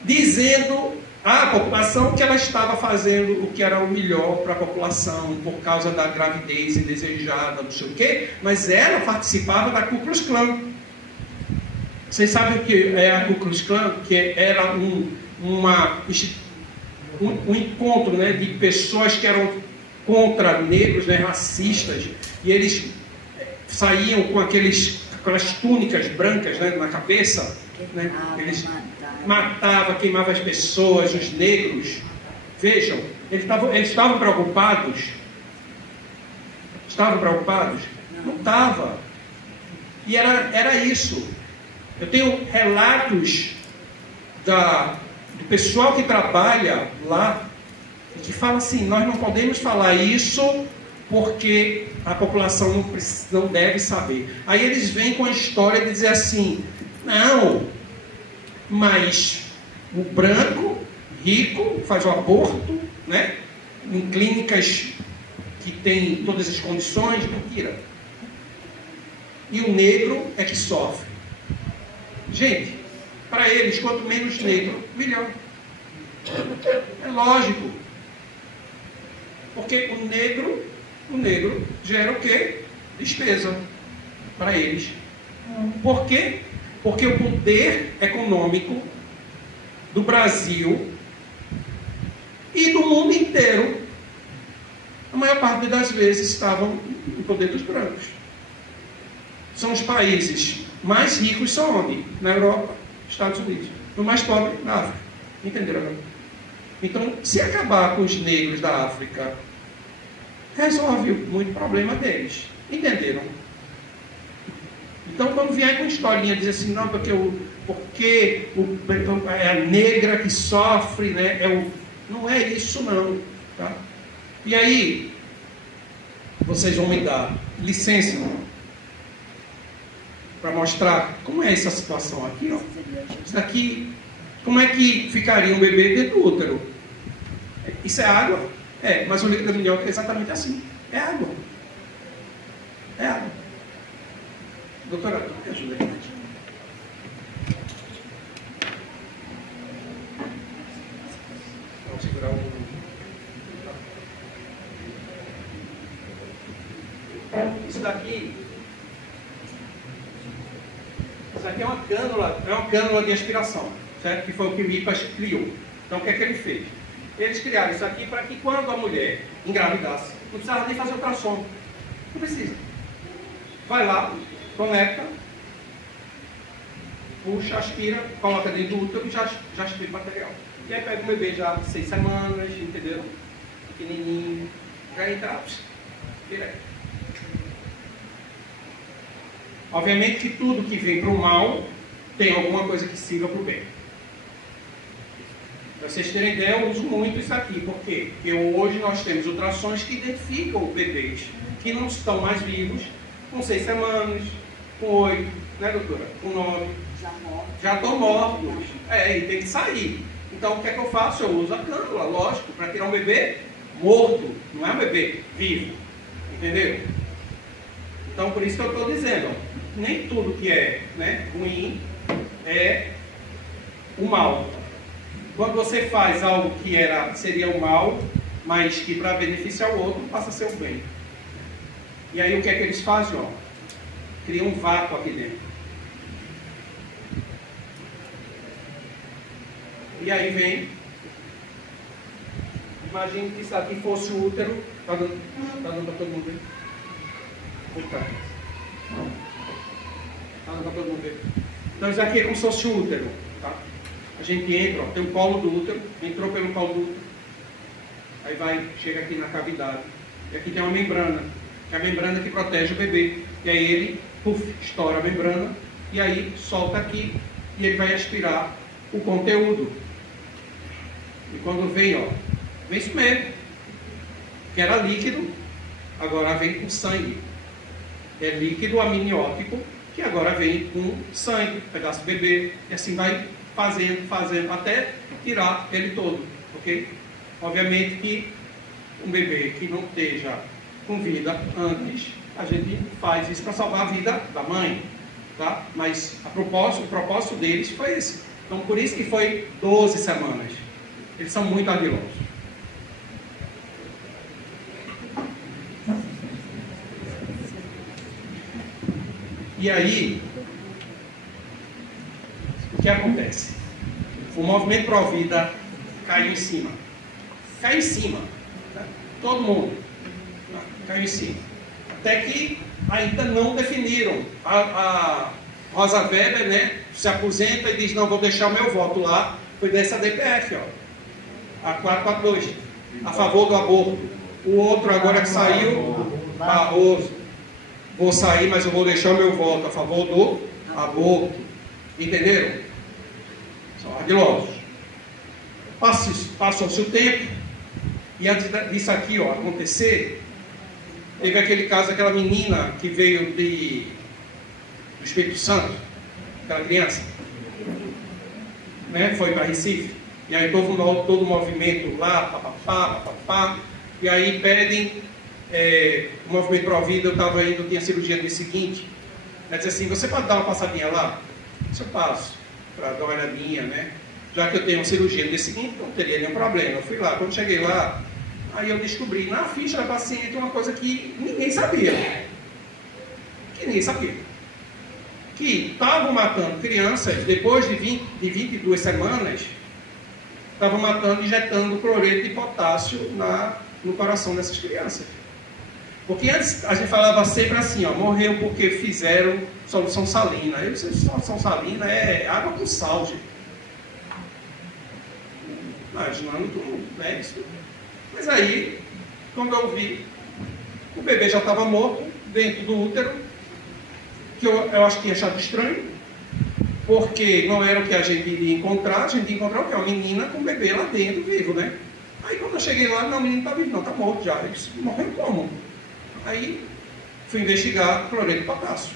dizendo à população que ela estava fazendo o que era o melhor para a população, por causa da gravidez indesejada, não sei o quê, mas ela participava da Ku Klux Klan. Vocês sabem o que é a Ku Klux Klan? Que era um encontro, né, de pessoas que eram contra negros, né, racistas, e eles saíam com aquelas túnicas brancas, né, na cabeça, né? Eles matavam, queimavam as pessoas, os negros. Vejam, eles estavam preocupados. Estavam preocupados? Não estava. E era isso. Eu tenho relatos do pessoal que trabalha lá, que fala assim: nós não podemos falar isso porque a população não deve saber. Aí eles vêm com a história de dizer assim: não, mas o branco, rico, faz o aborto, né, em clínicas que tem todas as condições. Mentira. E o negro é que sofre. Gente, para eles, quanto menos negro, melhor. É lógico. Porque o negro gera o quê? Despesa para eles. Por quê? Porque o poder econômico do Brasil e do mundo inteiro, a maior parte das vezes, estavam no poder dos brancos. São os países mais ricos, são onde? Na Europa, Estados Unidos. O mais pobre, na África. Entenderam? Então, se acabar com os negros da África, resolve muito problema deles. Entenderam? Então, quando vier com historinha, dizer assim: não, porque é a negra que sofre, né? Não é isso, não. Tá? E aí, vocês vão me dar licença para mostrar como é essa situação aqui, ó. Isso daqui, como é que ficaria um bebê dentro do útero? Isso é água? É, mas o líquido da minhoca é exatamente assim. É água. É água. Doutora, me ajuda aí. Vamos segurar Isso daqui é uma cânula de aspiração, certo? Que foi o que o IPAS criou. Então, o que é que ele fez? Eles criaram isso aqui para que quando a mulher engravidasse, não precisava nem fazer ultrassom. Não precisa. Vai lá, conecta, puxa, aspira, coloca dentro do útero e já aspira o material. E aí pega o bebê já de 6 semanas, entendeu? Pequenininho, já entra direto. Obviamente que tudo que vem para o mal tem alguma coisa que sirva para o bem. Para vocês terem ideia, eu uso muito isso aqui. Por quê? Porque hoje nós temos ultrassons que identificam bebês que não estão mais vivos com 6 semanas, com 8, né, doutora? Com 9. Já estão mortos. E tem que sair. Então, o que é que eu faço? Eu uso a cânula, lógico, para tirar um bebê morto. Não é um bebê vivo. Entendeu? Então, por isso que eu estou dizendo, ó, nem tudo que é, né, ruim é o mal. Quando você faz algo que seria o mal, mas que para beneficiar o outro passa a ser o bem. E aí o que é que eles fazem? Ó? Criam um vácuo aqui dentro. E aí vem. Imagine que isso aqui fosse o útero. Tá dando para todo mundo ver? Tá dando para todo mundo ver. Então isso aqui é como se fosse o útero. Tá? A gente entra, ó, tem o colo do útero, entrou pelo colo do útero. Aí chega aqui na cavidade. E aqui tem uma membrana, que é a membrana que protege o bebê. E aí ele, estoura a membrana, e aí solta aqui, e ele vai aspirar o conteúdo. E quando vem, ó, vem isso mesmo. Que era líquido, agora vem com sangue. É líquido amniótico, que agora vem com sangue, pedaço do bebê. E assim vai fazendo, até tirar ele todo, ok? Obviamente que um bebê que não esteja com vida antes, a gente faz isso para salvar a vida da mãe, tá? Mas o propósito deles foi esse. Então, por isso que foi 12 semanas. Eles são muito ardilosos. E aí, o que acontece? O movimento Provida caiu em cima. Caiu em cima. Tá? Todo mundo. Tá? Caiu em cima. Até que ainda não definiram. A Rosa Weber, né, se aposenta e diz, não, vou deixar o meu voto lá. Foi dessa DPF, ó. A 442. A favor do aborto. O outro agora que saiu, Barroso. Vou sair, mas eu vou deixar o meu voto a favor do aborto. Entenderam? São ardilosos. Passou-se o tempo, e antes disso aqui, ó, acontecer, teve aquele caso daquela menina que veio do Espírito Santo, aquela criança, né? Foi para Recife, e aí todo o movimento lá, papapá, e aí pedem. O movimento Provida, eu estava indo, tinha cirurgia no dia seguinte. Ela disse assim, você pode dar uma passadinha lá? Isso eu passo, para dar uma olhadinha, né? Já que eu tenho uma cirurgia no dia seguinte, não teria nenhum problema. Eu fui lá, quando cheguei lá, aí eu descobri na ficha da paciente uma coisa que ninguém sabia. Que estavam matando crianças, depois de 22 semanas, estavam matando, injetando cloreto de potássio no coração dessas crianças. Porque antes a gente falava sempre assim, ó, morreu porque fizeram solução salina. Eu disse, solução salina é água com sal, gente. Imaginando tudo, né? Mas aí, quando eu vi, o bebê já estava morto dentro do útero, que eu acho que tinha achado estranho, porque não era o que a gente iria encontrar. A gente ia encontrar o quê? Uma menina com um bebê lá dentro, vivo, né? Aí quando eu cheguei lá, não, o menino está vivo, não, está morto já. Eu disse, morreu como? Aí fui investigar cloreto de potássio.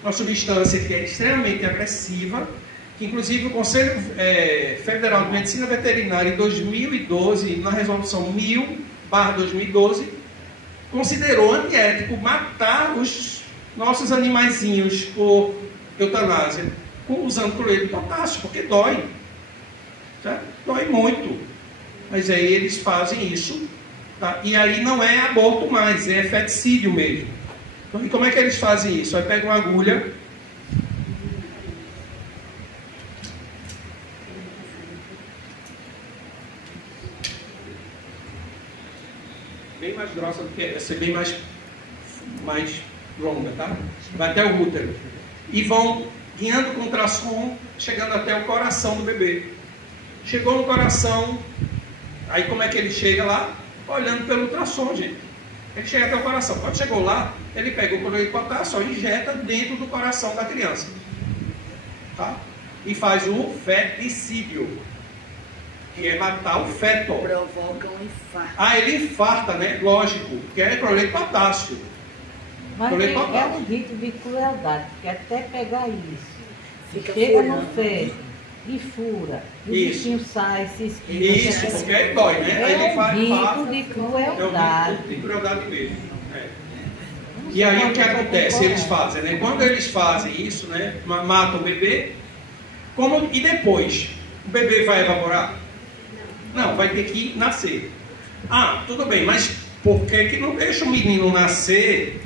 Uma substância que é extremamente agressiva, que inclusive o Conselho Federal de Medicina Veterinária em 2012, na resolução 1000/2012, considerou antiético matar os nossos animaizinhos por eutanásia usando cloreto de potássio, porque dói. Certo? Dói muito. Mas aí eles fazem isso. Tá? E aí não é aborto mais, é feticídio mesmo. Então, e como é que eles fazem isso? Aí pega uma agulha, bem mais grossa do que essa, bem mais longa, tá? Vai até o útero. E vão guiando com ultrassom, chegando até o coração do bebê. Chegou no coração, aí como é que ele chega lá? Olhando pelo ultrassom, gente. Ele chega até o coração. Quando chegou lá, ele pega o cloreto de potássio e injeta dentro do coração da criança. Tá? E faz o feticídio, que é matar o feto. Provoca um infarto. Ah, ele infarta, né? Lógico, que é cloreto de potássio. Mas é um rito de crueldade, porque até pegar isso, chega no feto e fura, e o bichinho sai, se esquiva. Isso, porque aí dói, né? Aí ele faz rito de crueldade. É um rito de crueldade mesmo. É. E aí o que acontece? Eles fazem, né? Quando eles fazem isso, né? Matam o bebê, e depois? O bebê vai evaporar? Não, vai ter que nascer. Ah, tudo bem, mas por que não deixa o menino nascer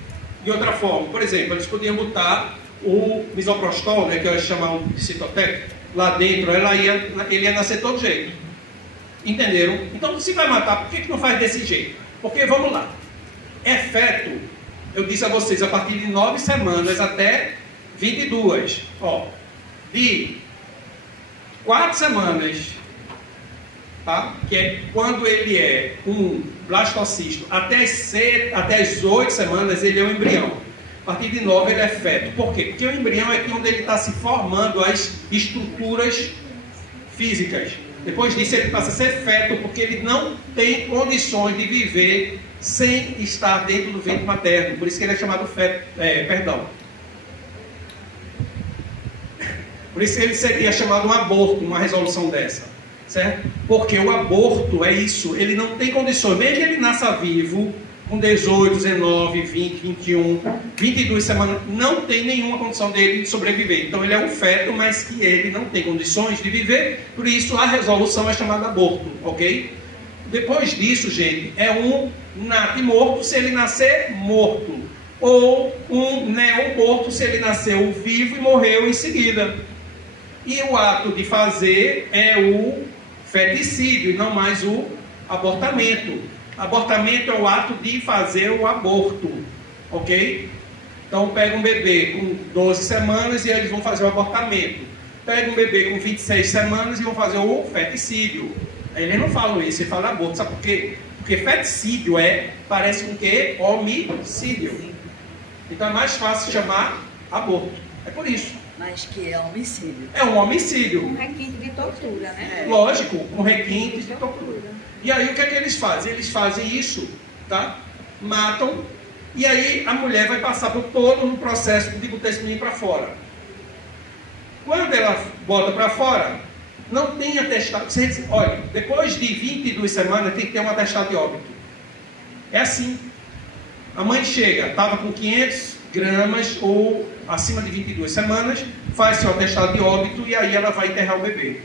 de outra forma? Por exemplo, eles podiam botar o misoprostol, né, que eles chamam de Citotec, lá dentro, ele ia nascer de todo jeito. Entenderam? Então, se vai matar, por que não faz desse jeito? Porque, vamos lá, é feto, eu disse a vocês, a partir de 9 semanas até 22. Ó, de 4 semanas, tá? Que é quando ele é um blastocisto, até as 8 semanas ele é um embrião. A partir de 9 ele é feto. Por quê? Porque o embrião é aqui onde ele está se formando as estruturas físicas. Depois disso ele passa a ser feto, porque ele não tem condições de viver sem estar dentro do ventre materno. Por isso que ele é chamado feto, por isso ele seria chamado um aborto, uma resolução dessa, certo? Porque o aborto é isso, ele não tem condições, mesmo que ele nasça vivo, com 18, 19, 20, 21, 22 semanas, não tem nenhuma condição dele de sobreviver. Então ele é um feto, mas que ele não tem condições de viver, por isso a resolução é chamada aborto, ok? Depois disso, gente, é um natimorto se ele nascer morto, ou um neomorto se ele nasceu vivo e morreu em seguida. E o ato de fazer é o feticídio, não mais o abortamento. Abortamento é o ato de fazer o aborto, ok? Então pega um bebê com 12 semanas e eles vão fazer o abortamento. Pega um bebê com 26 semanas e vão fazer o feticídio. Eles não falam isso, eles falam aborto. Sabe por quê? Porque feticídio parece com o quê? Homicídio. Então é mais fácil chamar aborto. É por isso. Mas que é homicídio. É um homicídio. Um requinte de tortura, né? Lógico, com requinte de tortura. E aí o que é que eles fazem? Eles fazem isso, tá? Matam, e aí a mulher vai passar por todo um processo de botar esse menino para fora. Quando ela bota para fora, não tem atestado. Olha, depois de 22 semanas tem que ter um atestado de óbito. É assim. A mãe chega, estava com 500 gramas ou acima de 22 semanas, faz seu atestado de óbito e aí ela vai enterrar o bebê.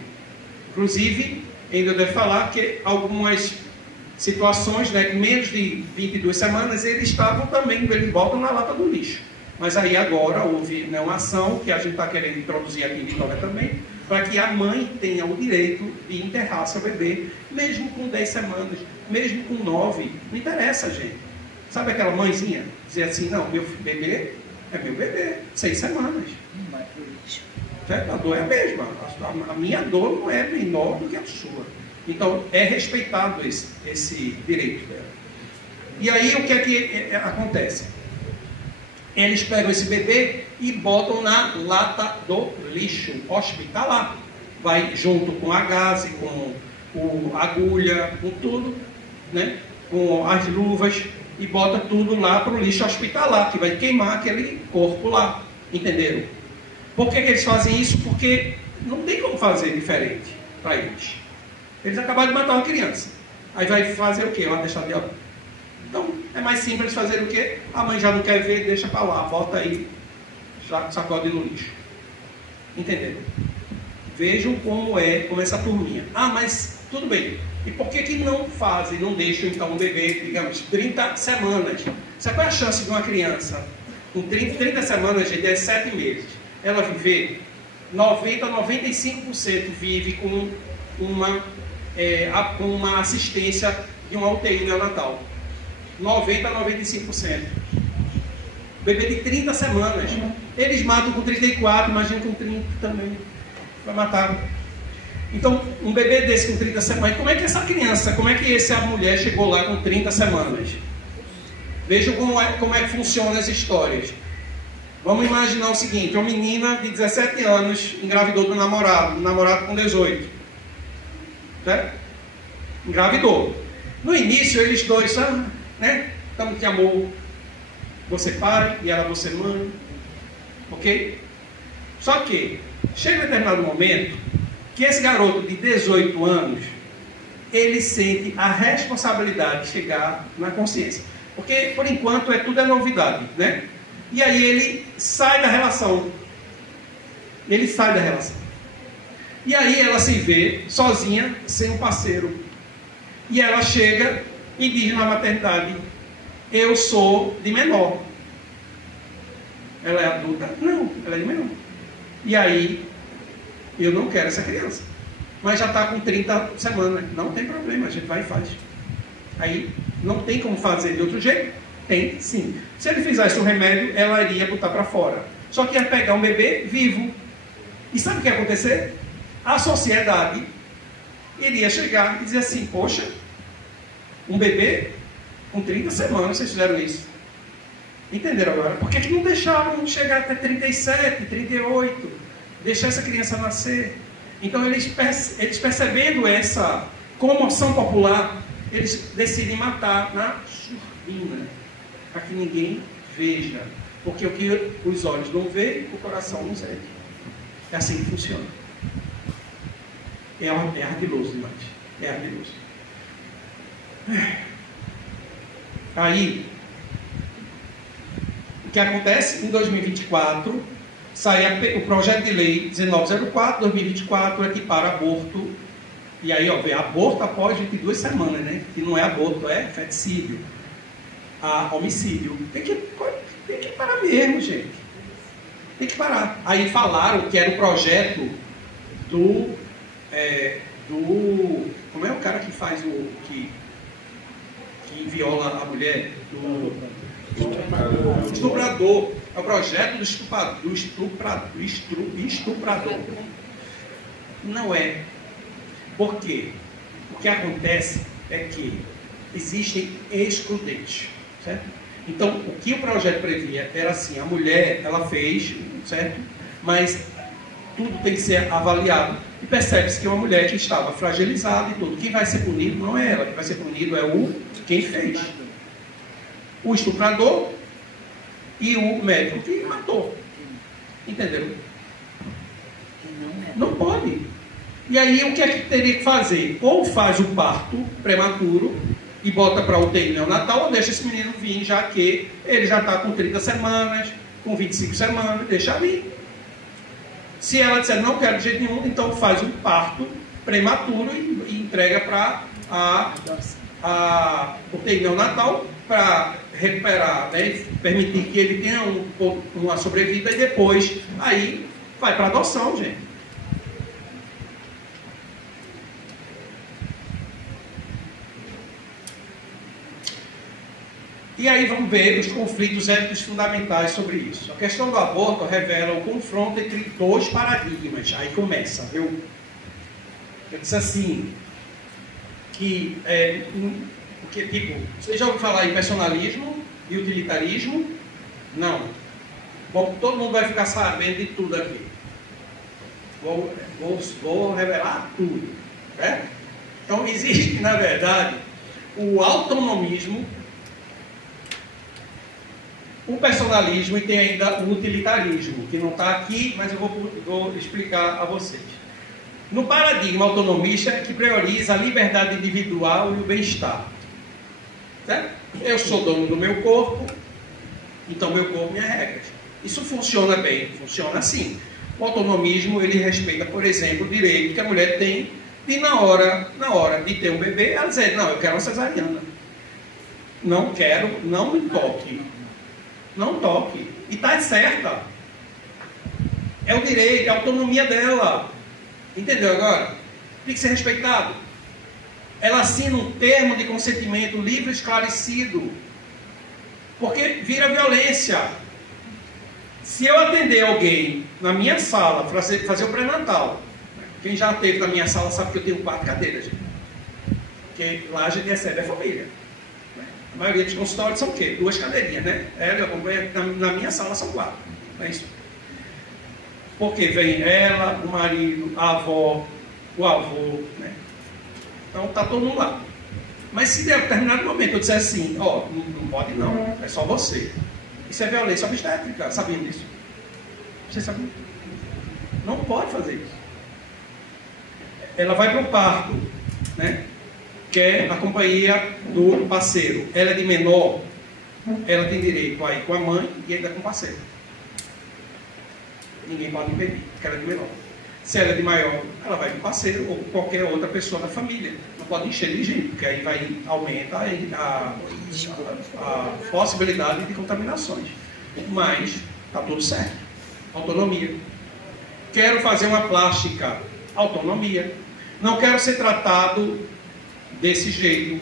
Inclusive, ainda devo falar que algumas situações, né, menos de 22 semanas, eles botam na lata do lixo. Mas aí agora houve, né, uma ação que a gente está querendo introduzir aqui em Vitória também, para que a mãe tenha o direito de enterrar seu bebê, mesmo com 10 semanas, mesmo com 9, não interessa, gente. Sabe aquela mãezinha dizer assim, não, meu bebê é meu bebê, 6 semanas. Não vai pro lixo. A dor é a mesma, a minha dor não é menor do que a sua. Então é respeitado esse direito dela. E aí o que é que acontece? Eles pegam esse bebê e botam na lata do lixo hospitalar. Vai junto com a gaze, com a agulha, com tudo, né? Com as luvas, e bota tudo lá para o lixo hospitalar, que vai queimar aquele corpo lá. Entenderam? Por que eles fazem isso? Porque não tem como fazer diferente para eles. Eles acabaram de matar uma criança. Aí vai fazer o quê? Um atestado de óbito. Então, é mais simples fazer o quê? A mãe já não quer ver, deixa para lá, bota aí, sacode no lixo. Entenderam? Vejam como é essa turminha. Ah, mas tudo bem. E por que não fazem, não deixam então um bebê, digamos, 30 semanas? Sabe qual é a chance de uma criança com 30 semanas, gente, é 7 meses, ela viver? 90 a 95% vive com uma assistência de uma UTI neonatal. 90 a 95%. Bebê de 30 semanas. Eles matam com 34, imagina com 30 também. Vai matar. Então, um bebê desse com 30 semanas, como é que essa criança, como é que essa mulher chegou lá com 30 semanas? Vejam como é que funcionam as histórias. Vamos imaginar o seguinte, uma menina de 17 anos engravidou do namorado com 18. Certo? Engravidou. No início, eles dois, né? Estamos de amor. Você pai e ela você mãe. Ok? Só que, chega um determinado momento que esse garoto de 18 anos, ele sente a responsabilidade de chegar na consciência. Porque, por enquanto, tudo é novidade, né? E aí ele sai da relação. Ele sai da relação. E aí ela se vê sozinha, sem um parceiro. E ela chega e diz na maternidade: eu sou de menor. Ela é adulta? Não, ela é de menor. E aí, eu não quero essa criança. Mas já está com 30 semanas. Não tem problema, a gente vai e faz. Aí, não tem como fazer de outro jeito? Tem, sim. Se ele fizesse o remédio, ela iria botar para fora. Só que ia pegar um bebê vivo. E sabe o que ia acontecer? A sociedade iria chegar e dizer assim: poxa, um bebê com 30 semanas, vocês fizeram isso. Entenderam agora? Por que não deixavam chegar até 37, 38? Deixar essa criança nascer? Então, eles percebendo essa comoção popular, eles decidem matar na surdina, para que ninguém veja. Porque o que os olhos não veem, o coração não sente. É assim que funciona. É ardiloso demais. É ardiloso. Aí, o que acontece? Em 2024, sai o projeto de lei 1904/2024, equipara aborto. E aí, ó, vê, aborto após 22 semanas, né? Que não é aborto, é feticídio. A homicídio. Tem que parar mesmo, gente. Tem que parar. Aí falaram que era o projeto do como é o cara que faz que viola a mulher? Do estuprador. É o projeto do estuprador. Não é. Por quê? O que acontece é que existem excludentes, certo? Então, o que o projeto previa era assim: a mulher, ela fez, certo? Mas tudo tem que ser avaliado. E percebe-se que uma mulher que estava fragilizada e tudo, quem vai ser punido não é ela, quem vai ser punido é quem fez. O estuprador e o médico que matou. Entenderam? Não pode. E aí o que é que teria que fazer? Ou faz o parto prematuro e bota para UTI neonatal, ou deixa esse menino vir, já que ele já está com 30 semanas, com 25 semanas, deixa ali. Se ela disser não quero de jeito nenhum, então faz um parto prematuro e entrega para a UTI neonatal para recuperar, né, permitir que ele tenha uma sobrevida e depois aí vai para adoção, gente. E aí vamos ver os conflitos éticos fundamentais sobre isso. A questão do aborto revela o confronto entre dois paradigmas. Aí começa, viu? Eu disse assim, que porque, tipo, vocês já ouviram falar em personalismo e utilitarismo? Não. Bom, todo mundo vai ficar sabendo de tudo aqui. Vou revelar tudo. Certo? Então existe, na verdade, o autonomismo, o personalismo e tem ainda o utilitarismo, que não está aqui, mas eu vou explicar a vocês. No paradigma autonomista, que prioriza a liberdade individual e o bem-estar. Certo? Eu sou dono do meu corpo, então meu corpo, minhas regras. Isso funciona bem, funciona assim. O autonomismo, ele respeita, por exemplo, o direito que a mulher tem de na hora de ter um bebê, ela dizer: não, eu quero uma cesariana. Não quero, não me toque. Não toque. E está certa. É o direito, é a autonomia dela. Entendeu agora? Tem que ser respeitado. Ela assina um termo de consentimento livre e esclarecido. Porque vira violência. Se eu atender alguém na minha sala, fazer o pré-natal, quem já esteve na minha sala sabe que eu tenho 4 cadeiras. Gente. Porque lá a gente recebe a família. A maioria dos consultórios são o quê? 2 cadeirinhas, né? Ela acompanha, na minha sala são 4. Não é isso? Porque vem ela, o marido, a avó, o avô, né? Então está todo mundo lá. Mas se em determinado momento eu disser assim: ó, não pode não, é só você. Isso é violência obstétrica, sabiam disso? Você sabia? Não pode fazer isso. Ela vai para o parto, né? Que é a companhia do parceiro. Ela é de menor, ela tem direito a ir com a mãe e ainda com o parceiro. Ninguém pode impedir, porque ela é de menor. Se ela é de maior, ela vai com parceiro ou com qualquer outra pessoa da família. Não pode encher de gente, porque aí aumenta a possibilidade de contaminações. Mas está tudo certo. Autonomia. Quero fazer uma plástica. Autonomia. Não quero ser tratado desse jeito.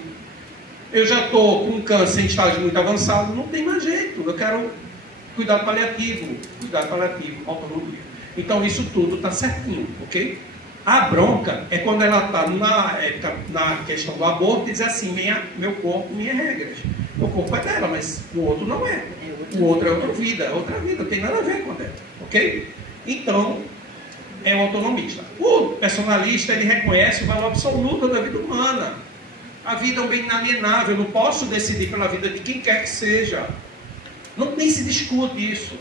Eu já estou com câncer em estágio muito avançado, não tem mais jeito. Eu quero cuidado paliativo, autonomia. Então isso tudo está certinho, ok? A bronca é quando ela está na questão do aborto e diz assim, meu corpo, minhas regras. O corpo é dela, mas o outro não é. O outro é outra vida, não tem nada a ver com a dela, ok? Então, é o autonomista. O personalista, ele reconhece o valor absoluto da vida humana. A vida é um bem inalienável, eu não posso decidir pela vida de quem quer que seja. Não nem se discute isso.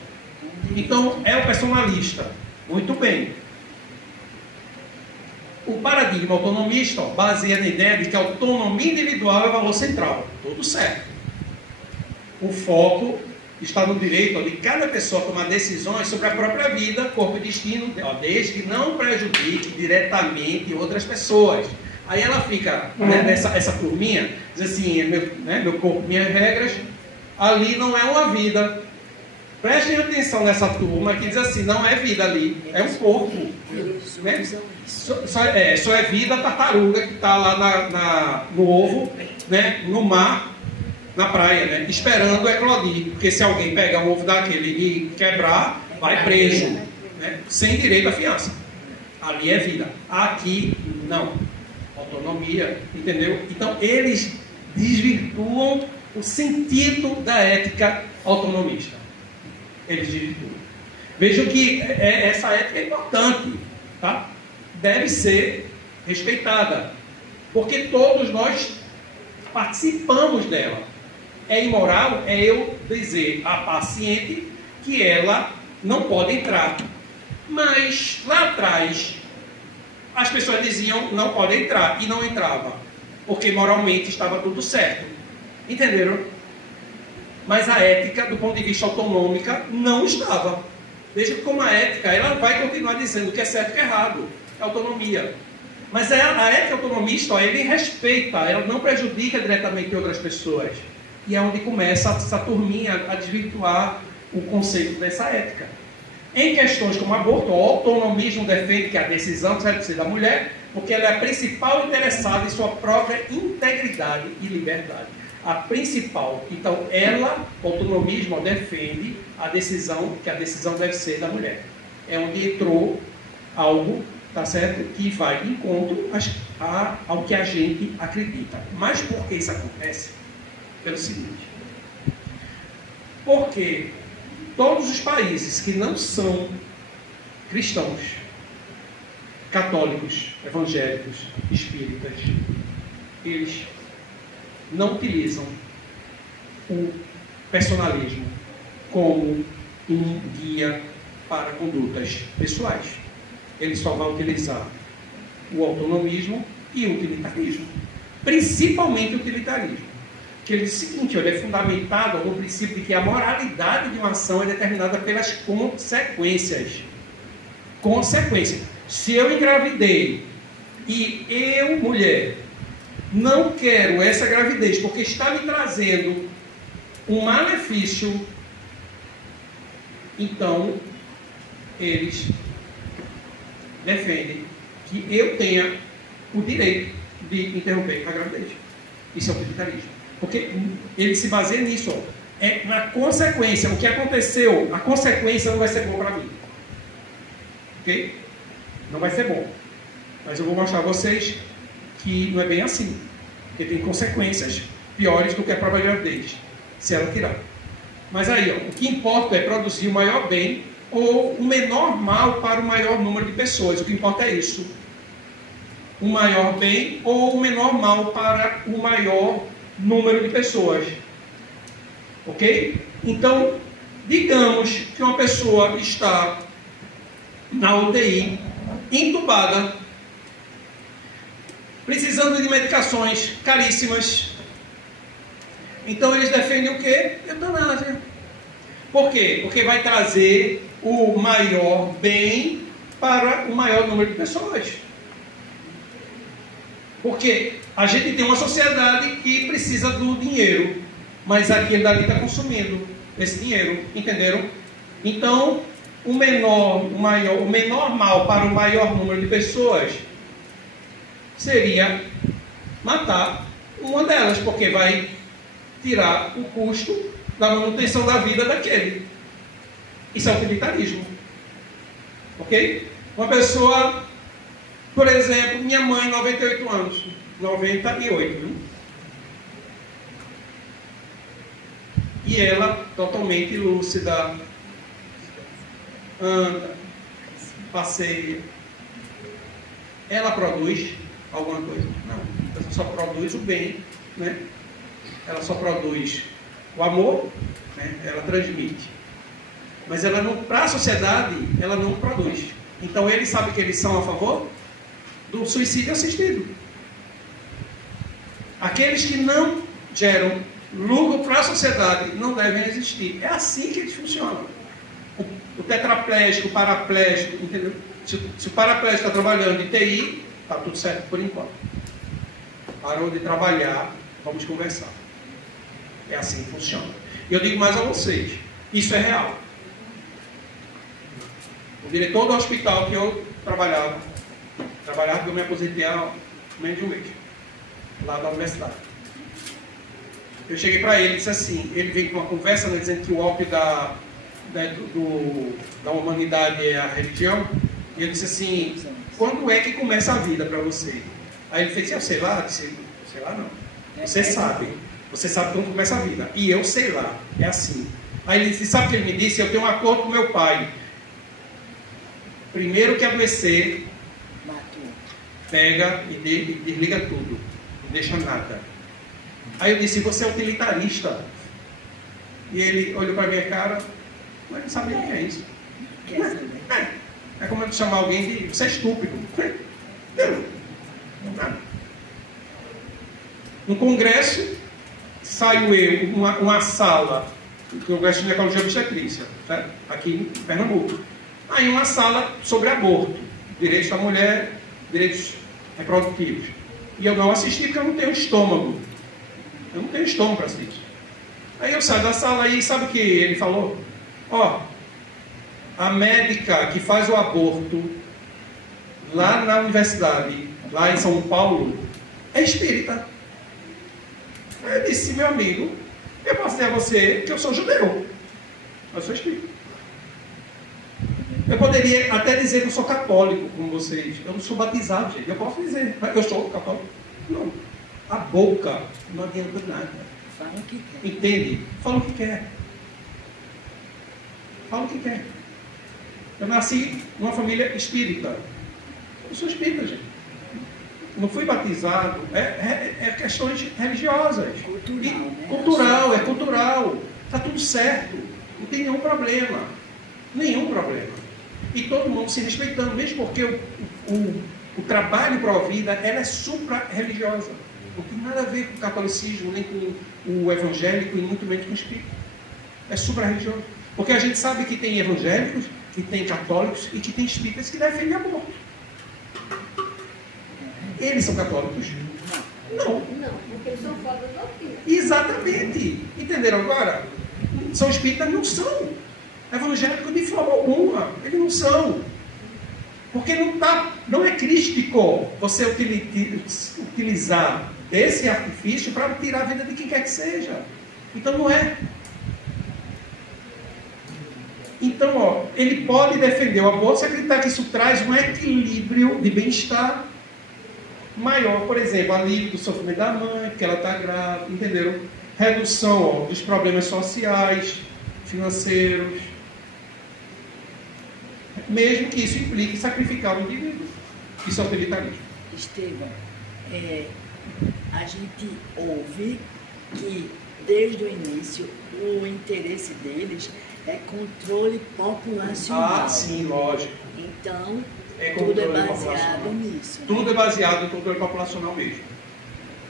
Então, é o personalista. Muito bem. O paradigma autonomista baseia na ideia de que a autonomia individual é o valor central. Tudo certo. O foco está no direito de cada pessoa tomar decisões sobre a própria vida, corpo e destino, desde que não prejudique diretamente outras pessoas. Aí ela fica, essa turminha, diz assim, meu corpo, minhas regras, ali não é uma vida. Prestem atenção nessa turma que diz assim, não é vida ali, é um corpo. Né? Só é vida a tartaruga que está lá no ovo, né? No mar, na praia, né? Esperando eclodir. Porque se alguém pegar um ovo daquele e quebrar, vai preso, né? Sem direito à fiança. Ali é vida. Aqui, não. Autonomia, entendeu? Então, eles desvirtuam o sentido da ética autonomista. Eles desvirtuam. Vejam que essa ética é importante, tá? Deve ser respeitada, porque todos nós participamos dela. É imoral eu dizer à paciente que ela não pode entrar. Mas lá atrás as pessoas diziam não pode entrar e não entrava, porque moralmente estava tudo certo. Entenderam? Mas a ética, do ponto de vista autonômica, não estava. Veja como a ética, ela vai continuar dizendo o que é certo e o que é errado. É autonomia. Mas a ética autonomista, ele respeita, ela não prejudica diretamente outras pessoas. E é onde começa essa turminha a desvirtuar o conceito dessa ética. Em questões como aborto, o autonomismo defende que a decisão deve ser da mulher, porque ela é a principal interessada em sua própria integridade e liberdade. A principal. Então, o autonomismo, defende a decisão, que a decisão deve ser da mulher. É onde entrou algo, tá certo? Que vai de encontro ao que a gente acredita. Mas por que isso acontece? Pelo seguinte. Porque todos os países que não são cristãos, católicos, evangélicos, espíritas, eles não utilizam o personalismo como um guia para condutas pessoais. Ele só vai utilizar o autonomismo e o utilitarismo. Principalmente o utilitarismo. Que ele diz o seguinte, ele é fundamentado no princípio de que a moralidade de uma ação é determinada pelas consequências. Consequência. Se eu engravidei e eu, mulher, não quero essa gravidez porque está me trazendo um malefício, então eles defendem que eu tenha o direito de interromper a gravidez. Isso é o utilitarismo. Porque ele se baseia nisso. É na consequência. O que aconteceu, a consequência não vai ser bom para mim. Ok? Não vai ser bom. Mas eu vou mostrar a vocês que não é bem assim. Porque tem consequências piores do que a própria gravidez, se ela tirar. Mas aí, o que importa é produzir o maior bem ou o menor mal para o maior número de pessoas. O que importa é isso. O maior bem ou o menor mal para o maior número de pessoas. Ok? Então, digamos que uma pessoa está na UTI, entubada, precisando de medicações caríssimas. Então eles defendem o quê? Eutanásia. Por quê? Porque vai trazer o maior bem para o maior número de pessoas. Porque a gente tem uma sociedade que precisa do dinheiro, mas aquele dali está consumindo esse dinheiro, entenderam? Então, o menor mal para o maior número de pessoas seria matar uma delas, porque vai tirar o custo da manutenção da vida daquele. Isso é utilitarismo. Ok? Uma pessoa, por exemplo, minha mãe, 98 anos. 98, viu? E ela, totalmente lúcida, anda, passeia. Ela produz alguma coisa? Não. Ela só produz o bem, né? Ela só produz o amor, né? Ela transmite. Mas ela não, para a sociedade, ela não produz. Então eles sabem que eles são a favor do suicídio assistido. Aqueles que não geram lucro para a sociedade não devem existir. É assim que eles funcionam. O tetraplégico, o paraplégico, entendeu? Se o paraplégico está trabalhando em TI, está tudo certo por enquanto. Parou de trabalhar, vamos conversar. É assim que funciona. E eu digo mais a vocês, isso é real. O diretor do hospital que eu trabalhava que eu me aposentei há menos de um mês, lá da universidade. Eu cheguei para ele e disse assim, ele veio com uma conversa, né, dizendo que o ópio da humanidade é a religião, e eu disse assim, quando é que começa a vida para você? Aí ele fez assim, eu sei lá, disse, sei lá não, você sabe quando começa a vida, e eu sei lá, é assim. Aí ele disse, sabe o que ele me disse? Eu tenho um acordo com meu pai, primeiro que adoecer, pega e desliga tudo, não deixa nada. Aí eu disse, você é utilitarista. E ele olhou para a minha cara, mas não sabia o que é isso. É como eu chamar alguém de, você é estúpido. No congresso, saiu eu, uma sala, do Congresso de Ginecologia e Obstetrícia, certo? Aqui em Pernambuco. Aí uma sala sobre aborto, direitos da mulher, direitos reprodutivos. E eu não assisti porque eu não tenho estômago. Eu não tenho estômago para assistir. Aí eu saio da sala e sabe o que ele falou? Ó, a médica que faz o aborto lá na universidade, lá em São Paulo, é espírita. Aí eu disse, meu amigo, eu posso dizer a você que eu sou judeu. Eu sou espírita. Eu poderia até dizer que eu sou católico, como vocês. Eu não sou batizado, gente. Eu posso dizer, mas eu sou católico. Não. A boca não adianta nada. Fala o que quer. Entende? Fala o que quer. Fala o que quer. Eu nasci numa família espírita. Eu sou espírita, gente. Não fui batizado. É questões religiosas. Cultural, É cultural. Está tudo certo. Não tem nenhum problema. Nenhum problema. E todo mundo se respeitando, mesmo porque o trabalho pró-vida, ela é supra-religiosa. Não tem nada a ver com o catolicismo, nem com o evangélico, e muito menos com o espírito. É supra-religioso. Porque a gente sabe que tem evangélicos, que tem católicos e que tem espíritas que defendem aborto. Eles são católicos? Não. Não, porque eles são fora da doutrina. Exatamente. Entenderam agora? São espíritas? Não são. Evangélicos de forma alguma. Eles não são. Porque não é crístico você utilizar esse artifício para tirar a vida de quem quer que seja. Então não é. Então, ó, ele pode defender o aborto se acreditar que isso traz um equilíbrio de bem-estar maior. Por exemplo, alívio do sofrimento da mãe, porque ela está grávida, entenderam? Redução, ó, dos problemas sociais, financeiros. Mesmo que isso implique sacrificar o indivíduo. Isso é utilitarismo. Estevam, a gente ouve que desde o início o interesse deles é controle populacional. Ah, sim, lógico. Então, Tudo tudo é controle baseado populacional. nisso. Né? Tudo é baseado no controle populacional mesmo.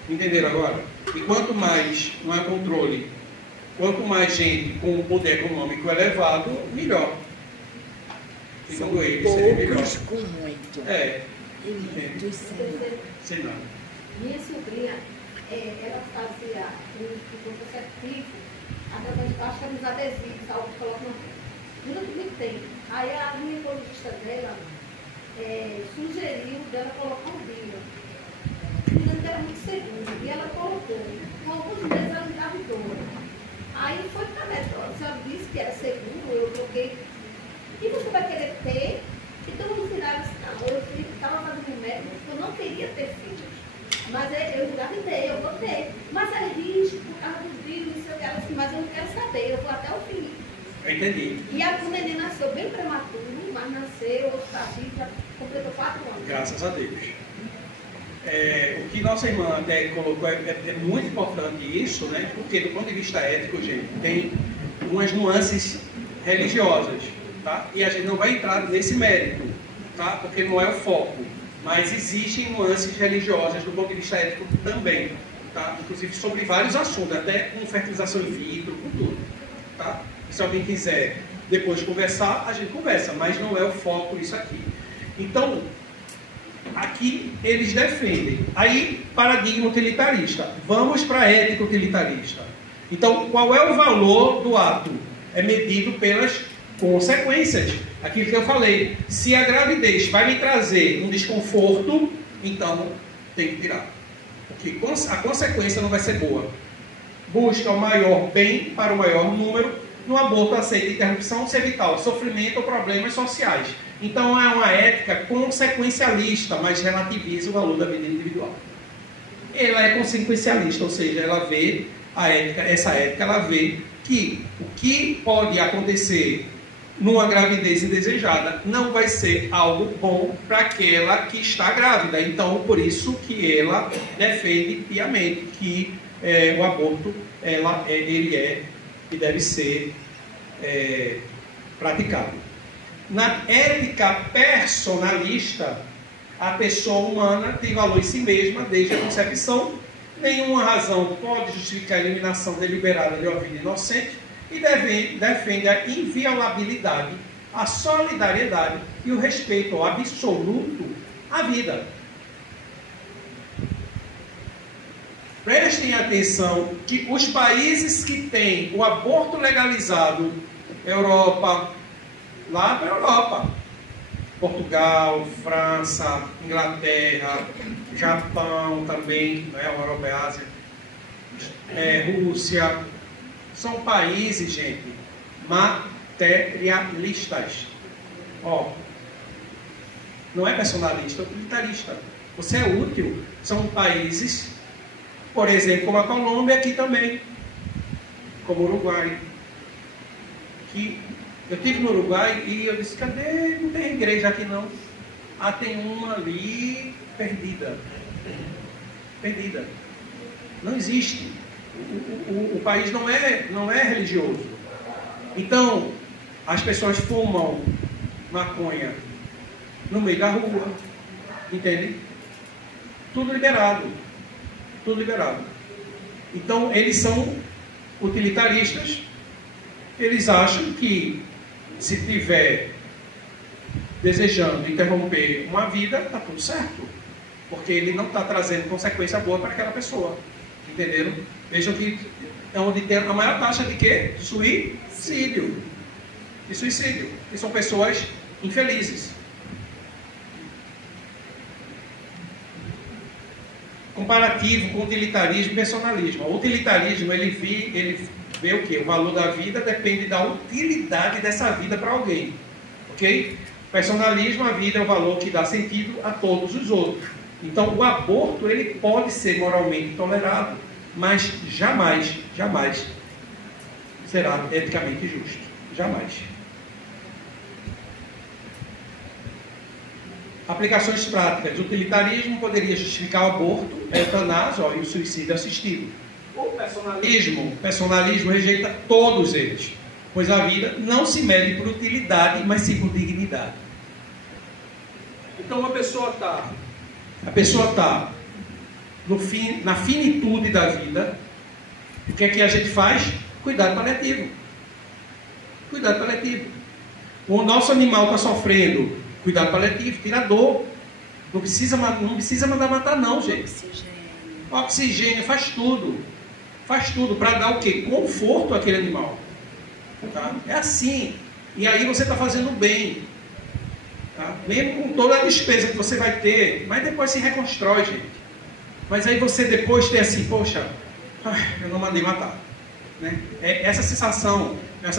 Entenderam agora? E quanto mais não é controle, quanto mais gente com um poder econômico elevado, melhor. segundo ele, seria melhor. Poucos com muito. É. E muitos sem. Sei não. Minha sobrinha, ela fazia um conceptivo através de acho que dos adesivos, algo que coloca durante muito tempo. Aí a ginecologista dela sugeriu dela colocar um vinho. A menina era muito segura e ela colocou. Com alguns meses ela engravidou. Aí foi para a médica, a senhora disse que era seguro, eu coloquei. E você vai querer ter? Então no final eu disse, não, eu estava fazendo um médico, eu não queria ter filhos. Mas eu engravidei, eu vou ter. Mas é risco por causa do vírus, não sei o que. Ela disse, mas eu não quero saber, eu vou até o fim. Eu entendi. E a neném nasceu bem prematuro, mas nasceu, hoje está vivo, já completou 4 anos. Graças a Deus. O que nossa irmã até colocou é muito importante isso, né? Porque do ponto de vista ético, gente, tem umas nuances religiosas, tá? E a gente não vai entrar nesse mérito, tá? Porque não é o foco. Mas existem nuances religiosas do ponto de vista ético também, tá? Inclusive sobre vários assuntos, até com fertilização in vitro, com tudo, tá? Se alguém quiser depois conversar, a gente conversa, mas não é o foco isso aqui. Então, aqui eles defendem. Aí, paradigma utilitarista. Vamos para a ética utilitarista. Então, qual é o valor do ato? É medido pelas consequências. Aquilo que eu falei. Se a gravidez vai me trazer um desconforto, então tem que tirar. Porque a consequência não vai ser boa. Busca o maior bem para o maior número. No aborto aceita interrupção se evitar o sofrimento ou problemas sociais. Então é uma ética consequencialista, mas relativiza o valor da vida individual. Ela é consequencialista, ou seja, ela vê essa ética, ela vê que o que pode acontecer numa gravidez indesejada não vai ser algo bom para aquela que está grávida. Então, por isso que ela defende piamente que o aborto ele é e deve ser praticado. Na ética personalista, a pessoa humana tem valor em si mesma desde a concepção. Nenhuma razão pode justificar a eliminação deliberada de uma vida inocente e defende a inviolabilidade, a solidariedade e o respeito ao absoluto à vida. Prestem atenção que os países que têm o aborto legalizado, Europa, lá para a Europa, Portugal, França, Inglaterra, Japão também, né, a Europa é Ásia, Rússia, são países, gente, materialistas. Não é personalista, é utilitarista. Você é útil. São países, por exemplo, como a Colômbia, aqui também, como o Uruguai, que eu estive no Uruguai e eu disse, cadê? Não tem igreja aqui não. Tem uma ali perdida. Perdida. Não existe. O país não é religioso. Então, as pessoas fumam maconha no meio da rua. Entende? Tudo liberado. Tudo liberado. Então, eles são utilitaristas. Eles acham que se tiver desejando interromper uma vida, está tudo certo. Porque ele não está trazendo consequência boa para aquela pessoa. Entenderam? Vejam que é onde tem a maior taxa de quê? De suicídio. De suicídio. E são pessoas infelizes. Comparativo com utilitarismo e personalismo. O utilitarismo, ele vê o quê? O valor da vida depende da utilidade dessa vida para alguém. Ok? Personalismo, a vida é o valor que dá sentido a todos os outros. Então, o aborto, ele pode ser moralmente tolerado, mas jamais, jamais será eticamente justo. Jamais. Aplicações práticas. O utilitarismo poderia justificar o aborto, a eutanásia e o suicídio assistido. O personalismo rejeita todos eles, pois a vida não se mede por utilidade, mas sim por dignidade. Então a pessoa está na finitude da vida. O que é que a gente faz? Cuidado paliativo. Cuidado paliativo. O nosso animal está sofrendo, cuidado paliativo, tira a dor. Não precisa mandar matar não, gente. Oxigênio faz tudo. Faz tudo para dar o quê? Conforto àquele animal. Tá? É assim. E aí você está fazendo bem. Tá? Mesmo com toda a despesa que você vai ter, mas depois se reconstrói, gente. Mas aí você depois tem assim, poxa, eu não mandei matar. Né? Essa sensação é uma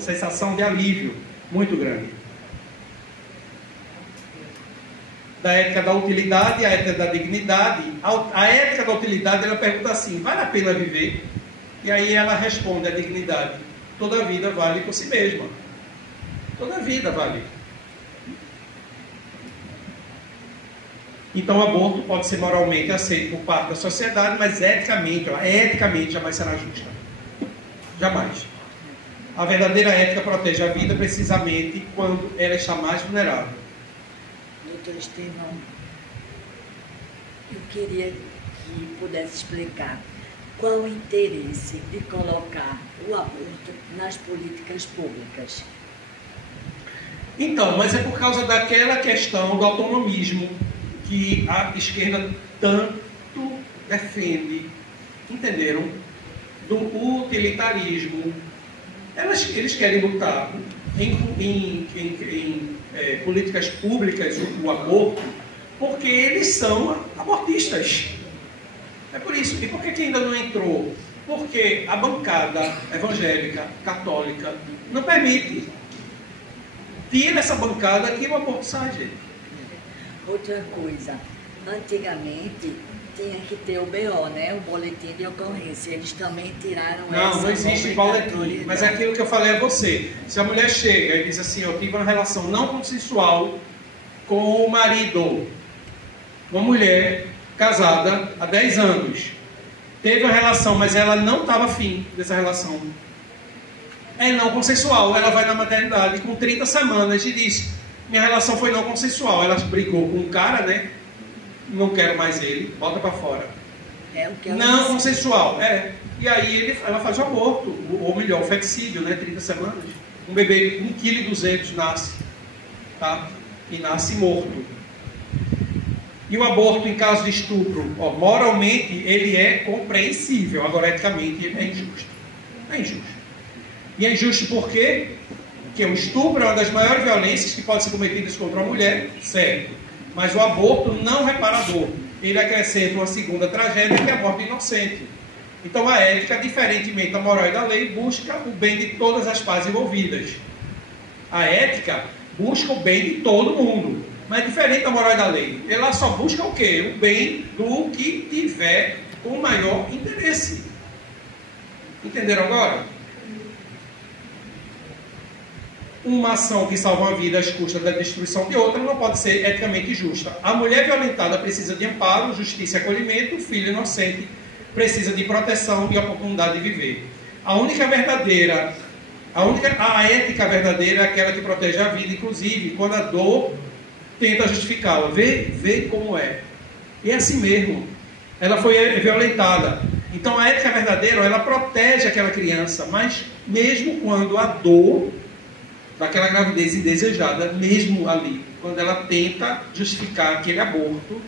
sensação de alívio muito grande. Da ética da utilidade, a ética da dignidade. A ética da utilidade, ela pergunta assim, vale a pena viver? E aí ela responde, a dignidade, toda vida vale por si mesma. Toda vida vale. Então o aborto pode ser moralmente aceito por parte da sociedade, mas eticamente jamais será justa. Jamais. A verdadeira ética protege a vida precisamente quando ela está mais vulnerável. Doutor Estevão, eu queria que pudesse explicar qual o interesse de colocar o aborto nas políticas públicas. Então, mas é por causa daquela questão do autonomismo que a esquerda tanto defende, entenderam? Do utilitarismo. Eles querem lutar em políticas públicas, o aborto, porque eles são abortistas. É por isso. E por que ainda não entrou? Porque a bancada evangélica, católica, não permite. Tira essa bancada que o aborto sai, gente. Outra coisa, antigamente tinha que ter o BO, né? O boletim de ocorrência. Eles também tiraram essa. Não existe boletim. Mas é aquilo que eu falei a você. Se a mulher chega e diz assim, eu tive uma relação não consensual com o marido, uma mulher casada há 10 anos, teve uma relação, mas ela não estava afim dessa relação. É não consensual. Ela vai na maternidade com 30 semanas e diz, minha relação foi não consensual. Ela brigou com um cara, né? Não quero mais ele, bota para fora. É o que ela não consensual, E aí ela faz o aborto, ou melhor, o feticídio, né? 30 semanas. Um bebê 1,2 kg nasce, tá? E nasce morto. E o aborto em caso de estupro, moralmente ele é compreensível, agora eticamente é injusto. É injusto. E é injusto por quê? Porque o estupro é uma das maiores violências que pode ser cometidas contra uma mulher, certo? Mas o aborto não repara a dor. Ele acrescenta uma segunda tragédia, que é a morte inocente. Então a ética, diferentemente da moral e da lei, busca o bem de todas as partes envolvidas. A ética busca o bem de todo mundo. Mas é diferente da moral e da lei. Ela só busca o quê? O bem do que tiver o maior interesse. Entenderam agora? Uma ação que salva uma vida às custas da destruição de outra não pode ser eticamente justa. A mulher violentada precisa de amparo, justiça e acolhimento. O filho inocente precisa de proteção e oportunidade de viver. A ética verdadeira é aquela que protege a vida, inclusive quando a dor tenta justificá-la. Vê como é. E é assim mesmo. Ela foi violentada. Então a ética verdadeira, ela protege aquela criança, mas mesmo quando a dor daquela gravidez indesejada, mesmo ali, quando ela tenta justificar aquele aborto,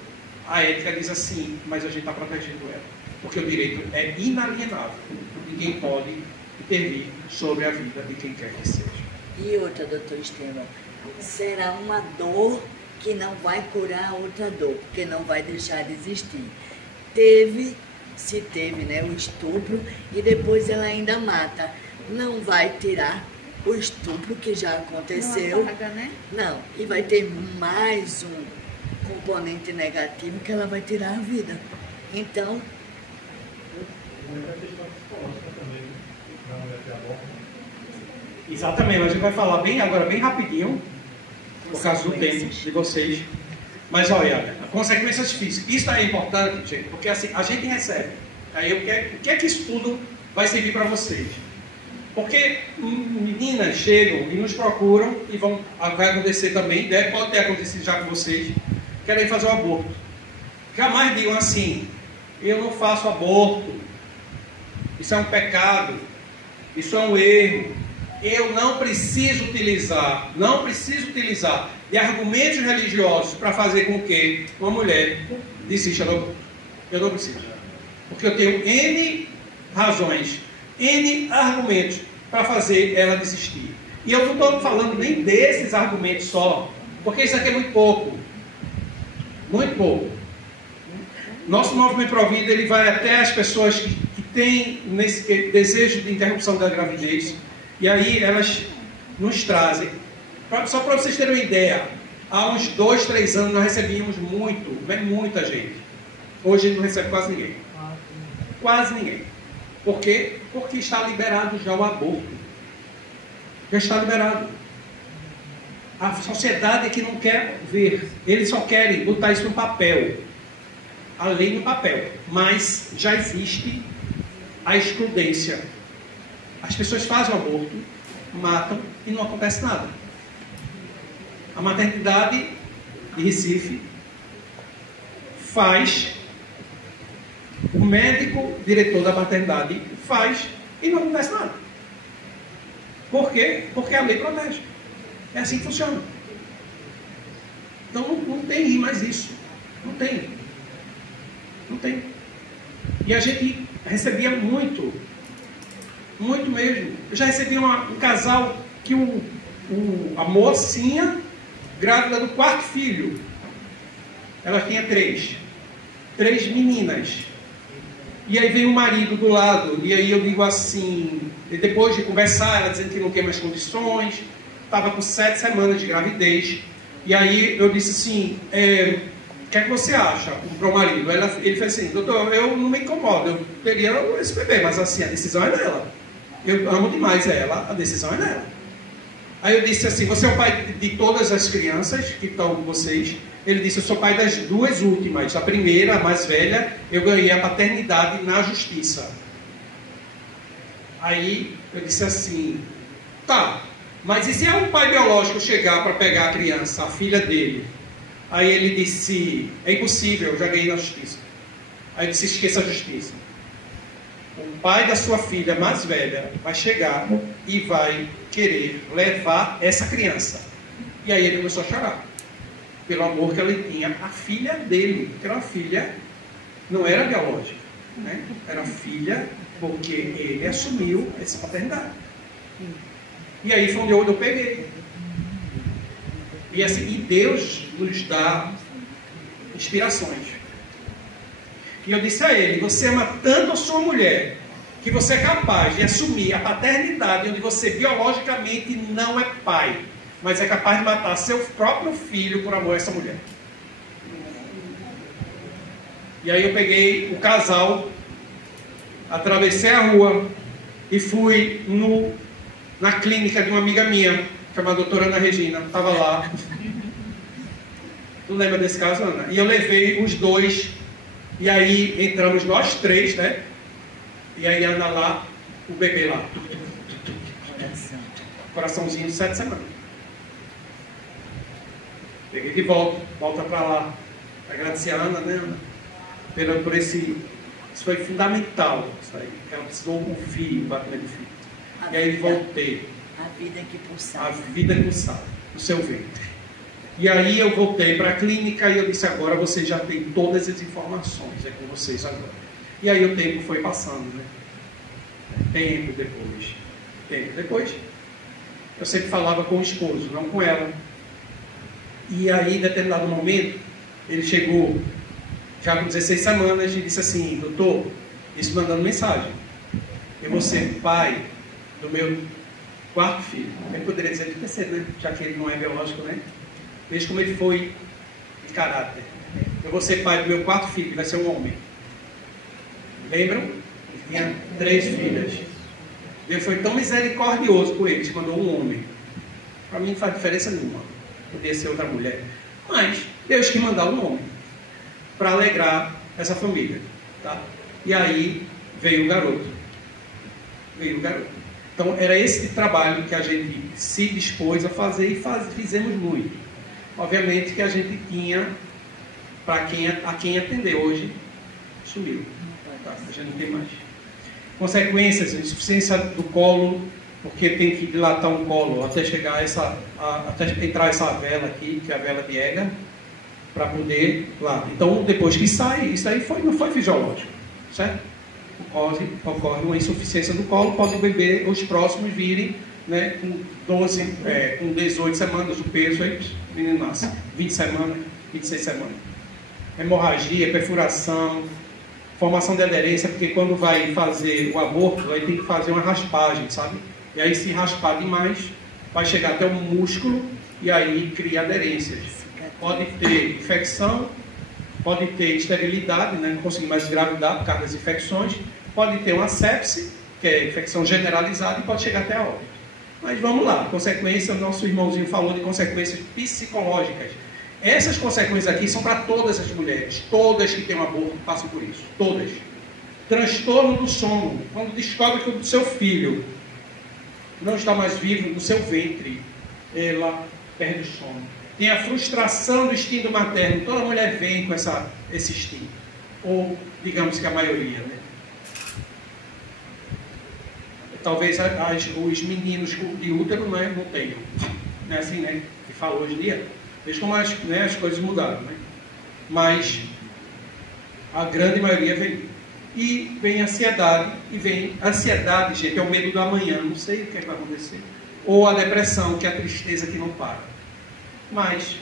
a ética diz assim, mas a gente está protegendo ela, porque o direito é inalienável, ninguém pode intervir sobre a vida de quem quer que seja. E outra, doutor Estevão, será uma dor que não vai curar outra dor, porque não vai deixar de existir. Se teve, né, o estupro, e depois ela ainda mata, não vai tirar o estupro que já aconteceu, não apaga, né? Não, e vai ter mais um componente negativo que ela vai tirar a vida. Então, exatamente, mas a gente vai falar agora bem rapidinho, por causa do tempo de vocês. Mas olha, consequências físicas. Isso é importante, gente, porque assim, a gente recebe. Aí o que é que isso tudo vai servir para vocês? Porque meninas chegam e nos procuram e vai acontecer também, pode ter acontecido já com vocês, querem fazer o aborto. Jamais digam assim, eu não faço aborto, isso é um pecado, isso é um erro. eu não preciso utilizar de argumentos religiosos para fazer com que uma mulher desista do aborto. Eu não preciso. Porque eu tenho N razões, N argumentos para fazer ela desistir. E eu não estou falando nem desses argumentos só, porque isso aqui é muito pouco. Muito pouco. Nosso movimento Provida, ele vai até as pessoas que têm nesse desejo de interrupção da gravidez, e aí elas nos trazem. Só para vocês terem uma ideia, há uns 2, 3 anos nós recebíamos muita gente. Hoje a gente não recebe quase ninguém. Quase ninguém. Por quê? Porque está liberado já o aborto. Já está liberado. A sociedade é que não quer ver. Eles só querem botar isso no papel. A lei no papel. Mas já existe a excludência. As pessoas fazem o aborto, matam e não acontece nada. A maternidade de Recife faz, o médico diretor da maternidade faz e não acontece nada. Por quê? Porque a lei protege. É assim que funciona. Então não tem mais isso. Não tem. Não tem. E a gente recebia muito mesmo. Eu já recebi um casal que a mocinha grávida do 4º filho. Ela tinha 3 meninas. E aí veio o marido do lado. E aí eu digo assim, depois de conversar, ela dizendo que não tem mais condições, estava com 7 semanas de gravidez. E aí eu disse assim, o que é que você acha para o marido? Ele fez assim, doutor, eu não me incomodo, eu teria esse bebê, mas assim, a decisão é dela. Eu amo demais ela, a decisão é dela. Aí eu disse assim, você é o pai de todas as crianças que estão com vocês? Ele disse, eu sou pai das 2 últimas. A primeira, a mais velha, eu ganhei a paternidade na justiça. Aí eu disse assim, tá, mas e se é um pai biológico chegar para pegar a criança, a filha dele? Aí ele disse, é impossível, eu já ganhei na justiça. Aí eu disse, esqueça a justiça. O pai da sua filha mais velha vai chegar e vai querer levar essa criança. E aí ele começou a chorar. Pelo amor que ele tinha à filha dele, que era uma filha, não era biológica, né? Era filha porque ele assumiu essa paternidade. E aí foi onde eu peguei. E assim, e Deus nos dá inspirações. E eu disse a ele, você ama tanto a sua mulher, que você é capaz de assumir a paternidade onde você biologicamente não é pai, mas é capaz de matar seu próprio filho por amor a essa mulher. E aí eu peguei o casal, atravessei a rua e fui na clínica de uma amiga minha, chamada doutora Ana Regina, estava lá. Tu lembra desse caso, Ana? E eu levei os 2, e aí entramos nós 3, né? E aí Ana lá, o bebê lá. Coraçãozinho de 7 semanas. Peguei de volta para lá. Agradecer a Ana, né, Ana? Por esse... Isso foi fundamental, isso aí. Ela precisou ouvir o batimento do filho. E aí voltei. A vida que pulsava. A vida que pulsava, no seu ventre. E aí eu voltei para a clínica e eu disse, agora vocês já têm todas as informações, é com vocês agora. E aí o tempo foi passando, né? Tempo depois, eu sempre falava com o esposo, não com ela. E aí, em determinado momento, ele chegou, já com 16 semanas, e disse assim, doutor, isso mandando mensagem, eu vou ser pai do meu 4º filho. Ele poderia dizer do 3º, né? Já que ele não é biológico, né? Veja como ele foi de caráter. Eu vou ser pai do meu 4º filho, vai ser um homem. Lembram? Ele tinha 3 filhas. Deus foi tão misericordioso com eles, mandou um homem. Para mim não faz diferença nenhuma. Podia ser outra mulher. Mas Deus quis mandar um homem para alegrar essa família. Tá? E aí veio o garoto. Então era esse trabalho que a gente se dispôs a fazer e fizemos muito. Obviamente que a gente tinha a quem atender. Hoje sumiu. Tá? A gente não tem mais. Consequências, insuficiência do colo, porque tem que dilatar um colo até chegar até entrar essa vela aqui, que é a vela de Ega, para poder lá. Então, depois que sai, isso aí não foi fisiológico, certo? Ocorre uma insuficiência do colo, pode o bebê, os próximos virem, né, com 18 semanas, o peso, aí o menino nasce, 20 semanas, 26 semanas. Hemorragia, perfuração, formação de aderência, porque quando vai fazer o aborto, aí tem que fazer uma raspagem, sabe? E aí, se raspar demais, vai chegar até o músculo e aí cria aderências. Pode ter infecção, pode ter esterilidade, né? Não conseguir mais engravidar por causa das infecções, pode ter uma sepse, que é infecção generalizada, e pode chegar até a óbito. Mas vamos lá, consequência, o nosso irmãozinho falou de consequências psicológicas. Essas consequências aqui são para todas as mulheres, todas que têm um aborto passam por isso, todas. Transtorno do sono, quando descobre que o seu filho não está mais vivo no seu ventre, ela perde o sono. Tem a frustração do instinto materno, toda mulher vem com esse instinto, ou digamos que a maioria, né? Talvez os meninos de útero, né, não tenham, não é assim, né, que fala hoje em dia. Veja como as coisas mudaram, né? Mas a grande maioria vem. E vem ansiedade, gente, é o medo do amanhã, não sei o que vai acontecer. Ou a depressão, que é a tristeza que não para. Mas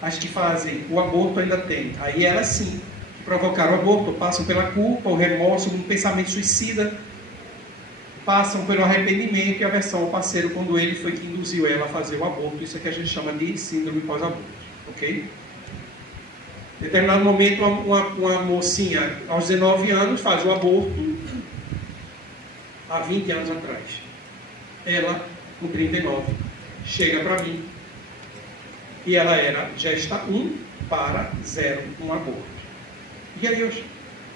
as que fazem o aborto ainda tem. Aí elas sim, que provocaram o aborto, passam pela culpa, o remorso, um pensamento suicida, passam pelo arrependimento e aversão ao parceiro quando ele foi que induziu ela a fazer o aborto. Isso é que a gente chama de síndrome pós-aborto, ok? Em determinado momento, uma mocinha aos 19 anos faz o aborto há 20 anos atrás. Ela, com 39, chega para mim e ela era gesta 1 para 0, um aborto. E aí eu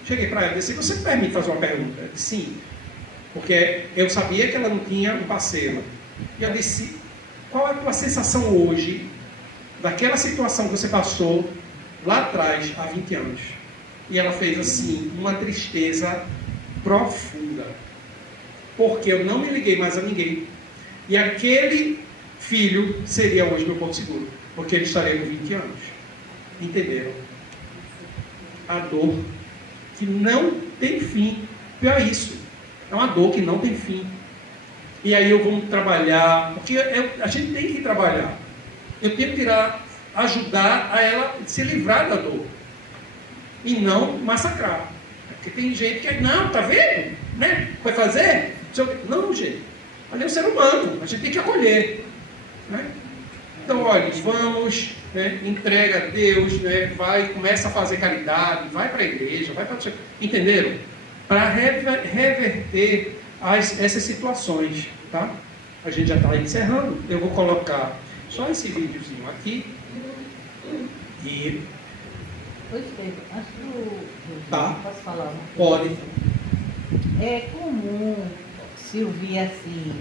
cheguei para ela e disse: você permite fazer uma pergunta? Eu disse: sim. Porque eu sabia que ela não tinha um parceiro. E eu disse: qual é a tua sensação hoje daquela situação que você passou lá atrás, há 20 anos? E ela fez assim, uma tristeza profunda. Porque eu não me liguei mais a ninguém. E aquele filho seria hoje meu porto seguro. Porque ele estaria com 20 anos. Entenderam? A dor que não tem fim. Pior isso. É uma dor que não tem fim. E aí eu vou trabalhar, porque a gente tem que trabalhar. Eu tenho que ajudar a ela se livrar da dor. E não massacrar. Porque tem gente que, não, tá vendo? Né? Vai fazer? Não, gente. Ali é um ser humano. A gente tem que acolher. Né? Então, olha, vamos, né? Entrega a Deus, né? Vai, começa a fazer caridade, vai para a igreja, vai para... Entenderam? Para reverter essas situações, tá? A gente já está encerrando. Eu vou colocar só esse videozinho aqui. E... Oi, Pedro, antes do... Tá. Posso falar uma coisa? Pode. É comum se ouvir assim: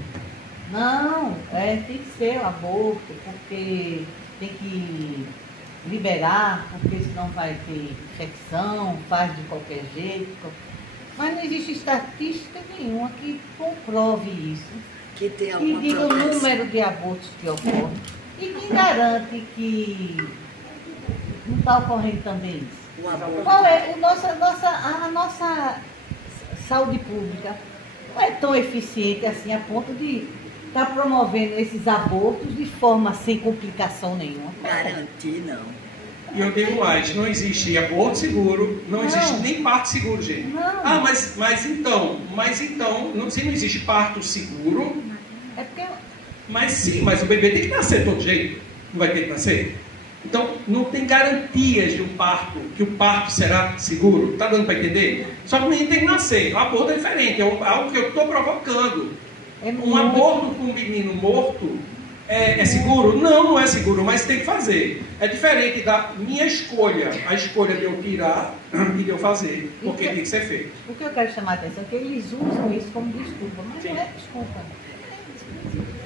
não, tem que ser o aborto, porque tem que liberar, porque senão vai ter infecção, faz de qualquer jeito. Mas não existe estatística nenhuma que comprove isso. Que diga o número de abortos que ocorrem. E quem garante que não está ocorrendo também isso? Qual é a nossa saúde pública? Não é tão eficiente assim a ponto de estar promovendo esses abortos de forma sem complicação nenhuma. Garantir, não. E eu digo mais, não existe aborto seguro, não existe nem parto seguro, gente. Não. Ah, mas então, se não existe parto seguro, é porque... mas o bebê tem que nascer de todo jeito, não vai ter que nascer. Então, não tem garantias de que o parto será seguro, tá dando para entender? Só que o menino tem que nascer, o aborto é diferente, é algo que eu estou provocando. Um aborto com um menino morto, é seguro? Não é seguro, mas tem que fazer. É diferente da minha escolha, a escolha de eu tirar e de eu fazer, porque tem que ser feito. O que eu quero chamar a atenção é que eles usam isso como desculpa, mas não é desculpa.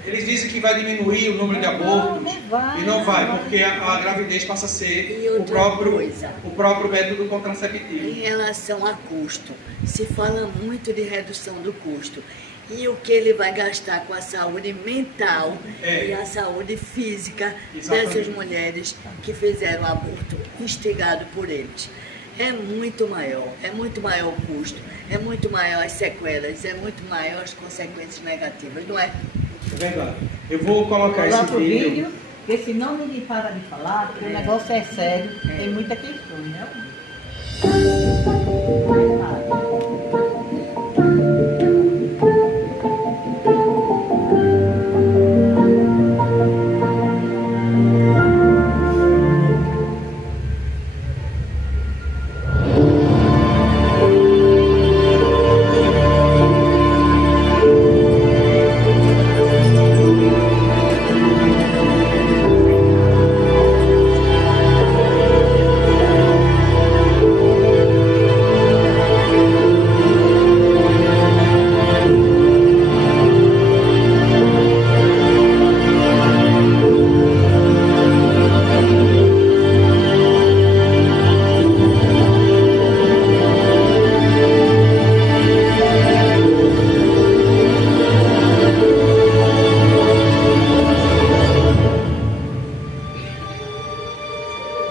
Eles dizem que vai diminuir o número de abortos, e não vai, porque a gravidez passa a ser o próprio método contraceptivo. Em relação a custo, se fala muito de redução do custo. e o que ele vai gastar com a saúde mental É. e a saúde física Exatamente. dessas mulheres que fizeram aborto instigado por eles. É muito maior o custo, é muito maior as sequelas, é muito maior as consequências negativas, não é? É verdade. Eu vou colocar esse Coloca o vídeo. vídeo, porque senão ninguém para de falar, porque o negócio é sério, tem muita questão, né?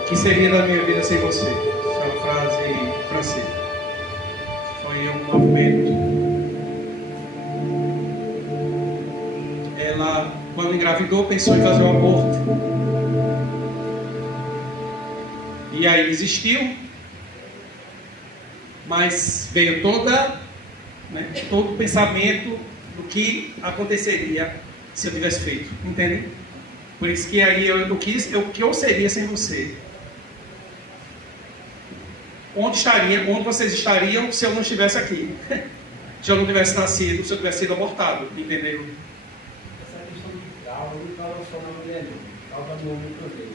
O que seria da minha vida sem você? Essa é uma frase francesa. Foi um movimento. Ela, quando engravidou, pensou em fazer um aborto. E aí desistiu. Mas veio todo o pensamento do que aconteceria se eu tivesse feito. Entende? Por isso que aí o que eu seria sem você? Onde vocês estariam se eu não estivesse aqui? Se eu não tivesse nascido, se eu tivesse sido abortado, entendeu? Essa questão de trauma não causa só na mulher, não. Causa no homem também.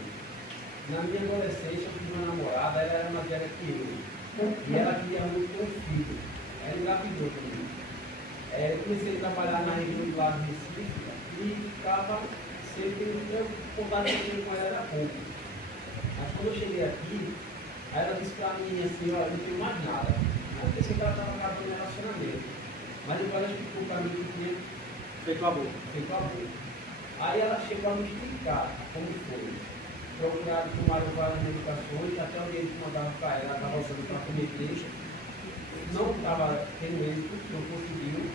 Na minha adolescência, eu tive uma namorada, ela era mais velha que eu. E ela queria muito ter um filho. Ela engravidou também. Eu comecei a trabalhar na região do lado de Recife e ficava sempre, eu contato que eu com ela era pouco. Mas quando eu cheguei aqui, aí ela disse pra mim assim, olha, não tenho mais nada. Eu pensei que ela estava acabando o relacionamento. Mas depois ela explicou pra mim que tinha Feito aborto. feito aborto. Aí ela chegou a me explicar como foi. Procuraram, tomaram várias medicações, até o dia que mandava para ela, estava usando para comer peixe. Não estava tendo êxito, não conseguiu.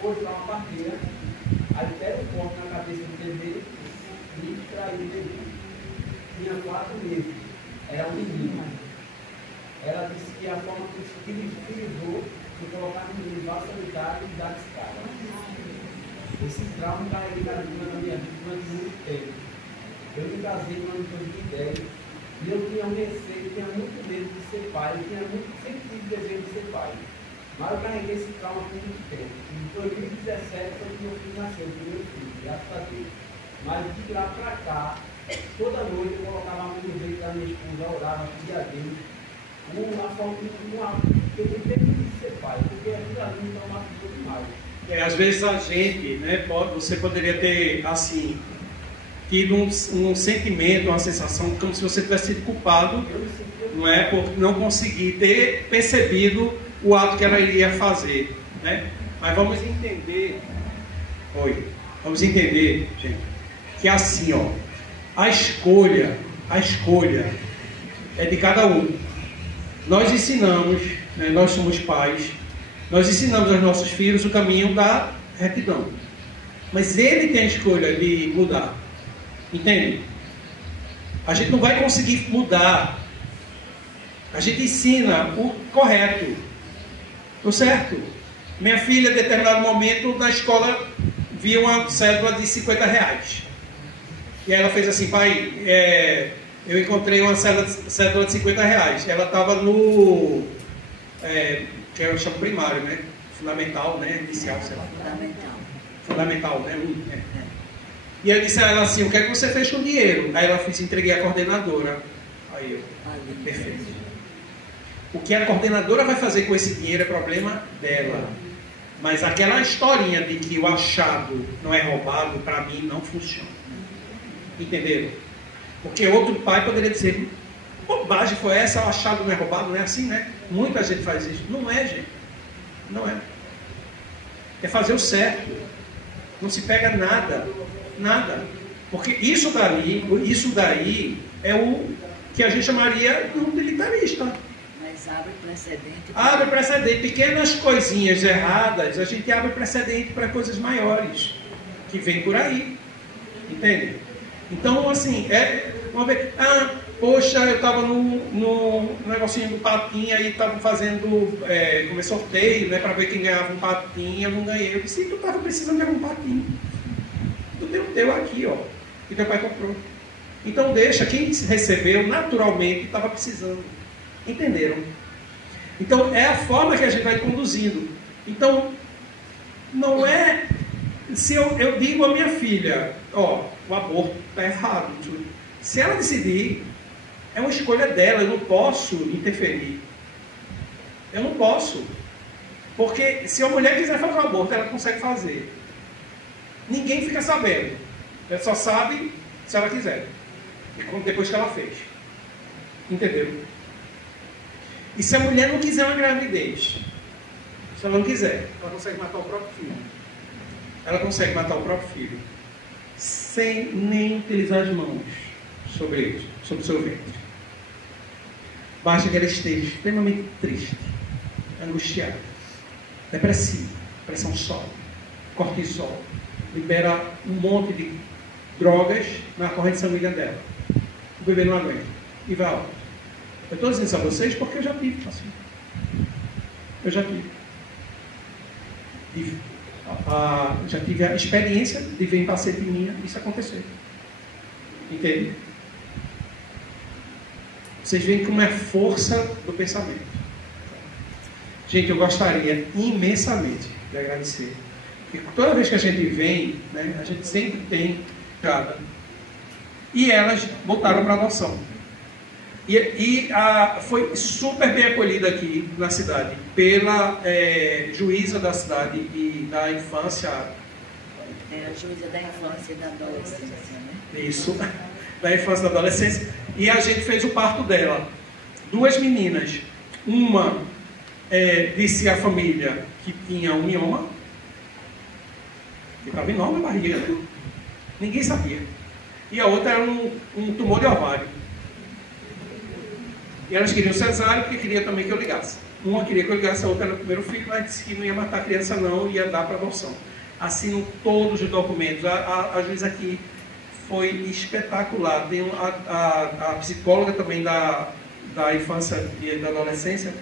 Foi para uma parteira, aí pega o corte na cabeça do bebê e extraiu o bebê. Tinha 4 meses, era um menino. Ela disse que a forma que se utilizou foi colocar no menino vaso sanitário e dar descarga. Esse trauma carreguei na minha vida durante muito tempo. Eu me casei no ano de 2010 e eu tinha um receio, tinha muito medo de ser pai, eu tinha sempre tive desejo de ser pai. Mas eu carreguei esse trauma por muito tempo. Em 2017 foi que meu filho nasceu, o primeiro filho, graças a Deus. Mas de lá para cá, toda noite eu colocava a mão no peito da minha esposa, orava, pedia a Deus. Uma forma que eu tenho medo de ser pai, porque aquilo ali me traumatizou demais. Às vezes a gente, você poderia ter, assim, tido um sentimento, uma sensação, como se você tivesse sido culpado, não é, por não conseguir ter percebido o ato que ela iria fazer, né? Mas vamos entender, gente, que assim, ó, a escolha é de cada um. Nós ensinamos, né, nós somos pais, nós ensinamos aos nossos filhos o caminho da retidão. Mas ele tem a escolha de mudar. Entende? A gente não vai conseguir mudar. A gente ensina o correto, o certo. Minha filha, em determinado momento, na escola, viu uma cédula de R$50. E ela fez assim, pai, eu encontrei uma cédula de R$50. Ela estava no... que eu chamo primário, né? Fundamental, né? Inicial, sei lá. Fundamental, né? E eu disse a ela assim, o que é que você fez com o dinheiro? Aí ela fez, entreguei a coordenadora. Aí eu, perfeito. O que a coordenadora vai fazer com esse dinheiro é problema dela. Mas aquela historinha de que o achado não é roubado, para mim, não funciona. Entenderam? Porque outro pai poderia dizer, bobagem foi essa, o achado não é roubado, não é assim, né? Muita gente faz isso. Não é, gente. Não é. é fazer o certo. Não se pega nada, nada. Porque isso daí é o que a gente chamaria de utilitarista. Mas abre precedente. Abre precedente. Pequenas coisinhas erradas, a gente abre precedente para coisas maiores, que vem por aí. Entende? Então, assim, uma vez, poxa, eu estava no negocinho do patinho, aí estavam fazendo sorteio, né, para ver quem ganhava um patinho, eu não ganhei. Eu disse, tu estava precisando de um patinho. Tu tem o teu aqui, ó, que teu pai comprou. Então deixa, quem recebeu naturalmente estava precisando. Entenderam? Então é a forma que a gente vai conduzindo. Então, não é... Se eu digo à minha filha, ó, o aborto está errado. Se ela decidir, é uma escolha dela, eu não posso interferir. Eu não posso. Porque se a mulher quiser fazer um aborto, ela consegue fazer. Ninguém fica sabendo. Ela só sabe se ela quiser. E depois que ela fez. Entendeu? E se a mulher não quiser uma gravidez, se ela não quiser, ela consegue matar o próprio filho. Ela consegue matar o próprio filho. Sem nem utilizar as mãos sobre ele, sobre o seu ventre. Basta que ela esteja extremamente triste, angustiada, depressiva, pressão sobe, cortisol, libera um monte de drogas na corrente sanguínea dela. O bebê não aguenta e vai ao. Eu estou dizendo isso a vocês porque eu já tive assim. Eu já tive. Já tive a experiência de ver em paciente minha isso acontecer. Entende? Vocês veem como é a força do pensamento. Gente, eu gostaria imensamente de agradecer. Porque toda vez que a gente vem, né, a gente sempre tem cada. E elas voltaram para a adoção. Foi super bem acolhida aqui na cidade pela juíza da cidade e da infância. É a juíza da infância e da adolescência, né? Isso, da infância e da adolescência. E a gente fez o parto dela. 2 meninas. Uma disse à família que tinha um mioma, que estava enorme a barriga, né? Ninguém sabia. E a outra era um tumor de ovário. E elas queriam cesárea porque queria também que eu ligasse. Uma queria que eu ligasse, a outra era o primeiro filho, mas disse que não ia matar a criança não, ia dar para adoção. Assinam todos os documentos. A juíza aqui foi espetacular. Tem a psicóloga também da infância e da adolescência,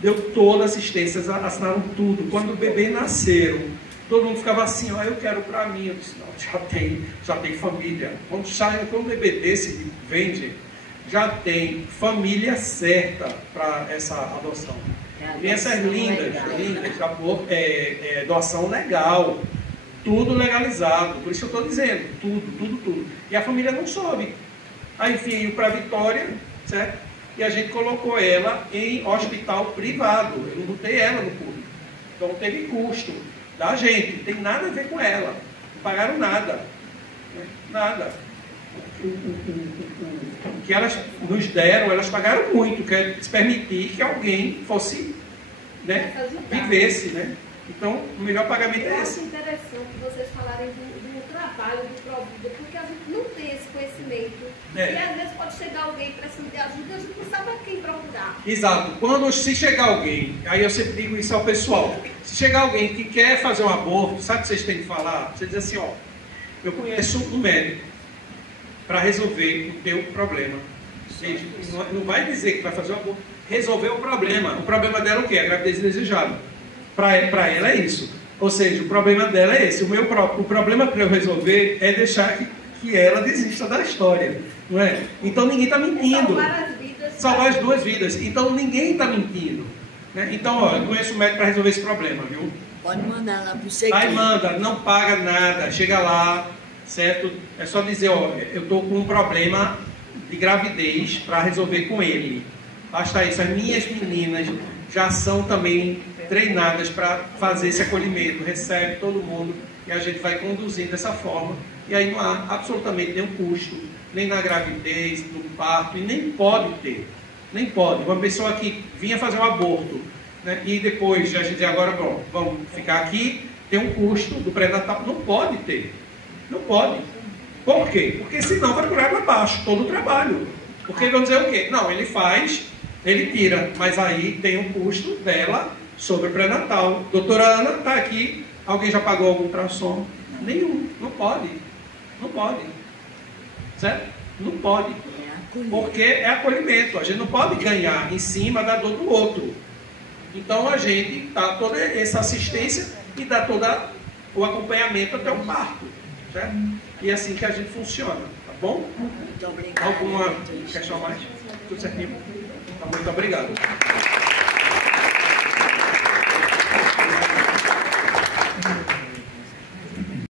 deu toda a assistência, assinaram tudo. Quando o bebê nasceram, todo mundo ficava assim, eu quero para mim. Eu disse, não, já tem família. Quando um bebê desse vende, já tem família certa para essa adoção. Crianças lindas, doação legal, tudo legalizado. Por isso eu estou dizendo, tudo. E a família não soube. Aí, enfim, eu para Vitória, certo? E a gente colocou ela em hospital privado. Eu não botei ela no público. Então teve custo da gente, não tem nada a ver com ela. Não pagaram nada. Nada. O que elas nos deram, elas pagaram muito, que é se permitir que alguém fosse, né, vivesse, né? Então, o melhor pagamento é esse. Eu acho interessante vocês falarem do trabalho do Provida, porque a gente não tem esse conhecimento. E às vezes pode chegar alguém precisando de ajuda e a gente não sabe a quem procurar. Exato. Se chegar alguém, aí eu sempre digo isso ao pessoal, se chegar alguém que quer fazer um aborto, sabe o que vocês têm que falar? Você diz assim, eu conheço um médico para resolver o teu problema. Seja, não vai dizer que vai fazer um aborto, resolver o problema. O problema dela é o quê? A gravidez indesejada. Para ela é isso. Ou seja, o problema dela é esse. O problema para eu resolver é deixar que ela desista da história. Não é? Então ninguém está mentindo. Salvar as 2 vidas. Então ninguém está mentindo. Né? Então, eu conheço um médico para resolver esse problema, viu? Pode mandar lá para o CQ. Aí manda, não paga nada, chega lá, certo? É só dizer, eu estou com um problema de gravidez para resolver com ele. Basta isso. As minhas meninas já são também treinadas para fazer esse acolhimento, recebe todo mundo e a gente vai conduzindo dessa forma. E aí não há absolutamente nenhum custo, nem na gravidez, no parto, e nem pode ter. Nem pode. Uma pessoa que vinha fazer um aborto, né, e depois a gente diz agora, bom, vamos ficar aqui, tem um custo do pré-natal. Não pode ter. Não pode. Por quê? Porque senão vai por água abaixo todo o trabalho. Porque vão dizer o quê? Não, ele faz, ele tira, mas aí tem um custo dela sobre o pré-natal. Doutora Ana está aqui. Alguém já pagou algum ultrassom? Nenhum. Não pode. Não pode. Certo? Não pode. Porque é acolhimento. A gente não pode ganhar em cima da dor do outro. Então a gente dá toda essa assistência e dá todo o acompanhamento até o parto. Certo? E é assim que a gente funciona. Tá bom? Muito obrigada. Alguma questão a mais? Tudo certinho? Então, muito obrigado.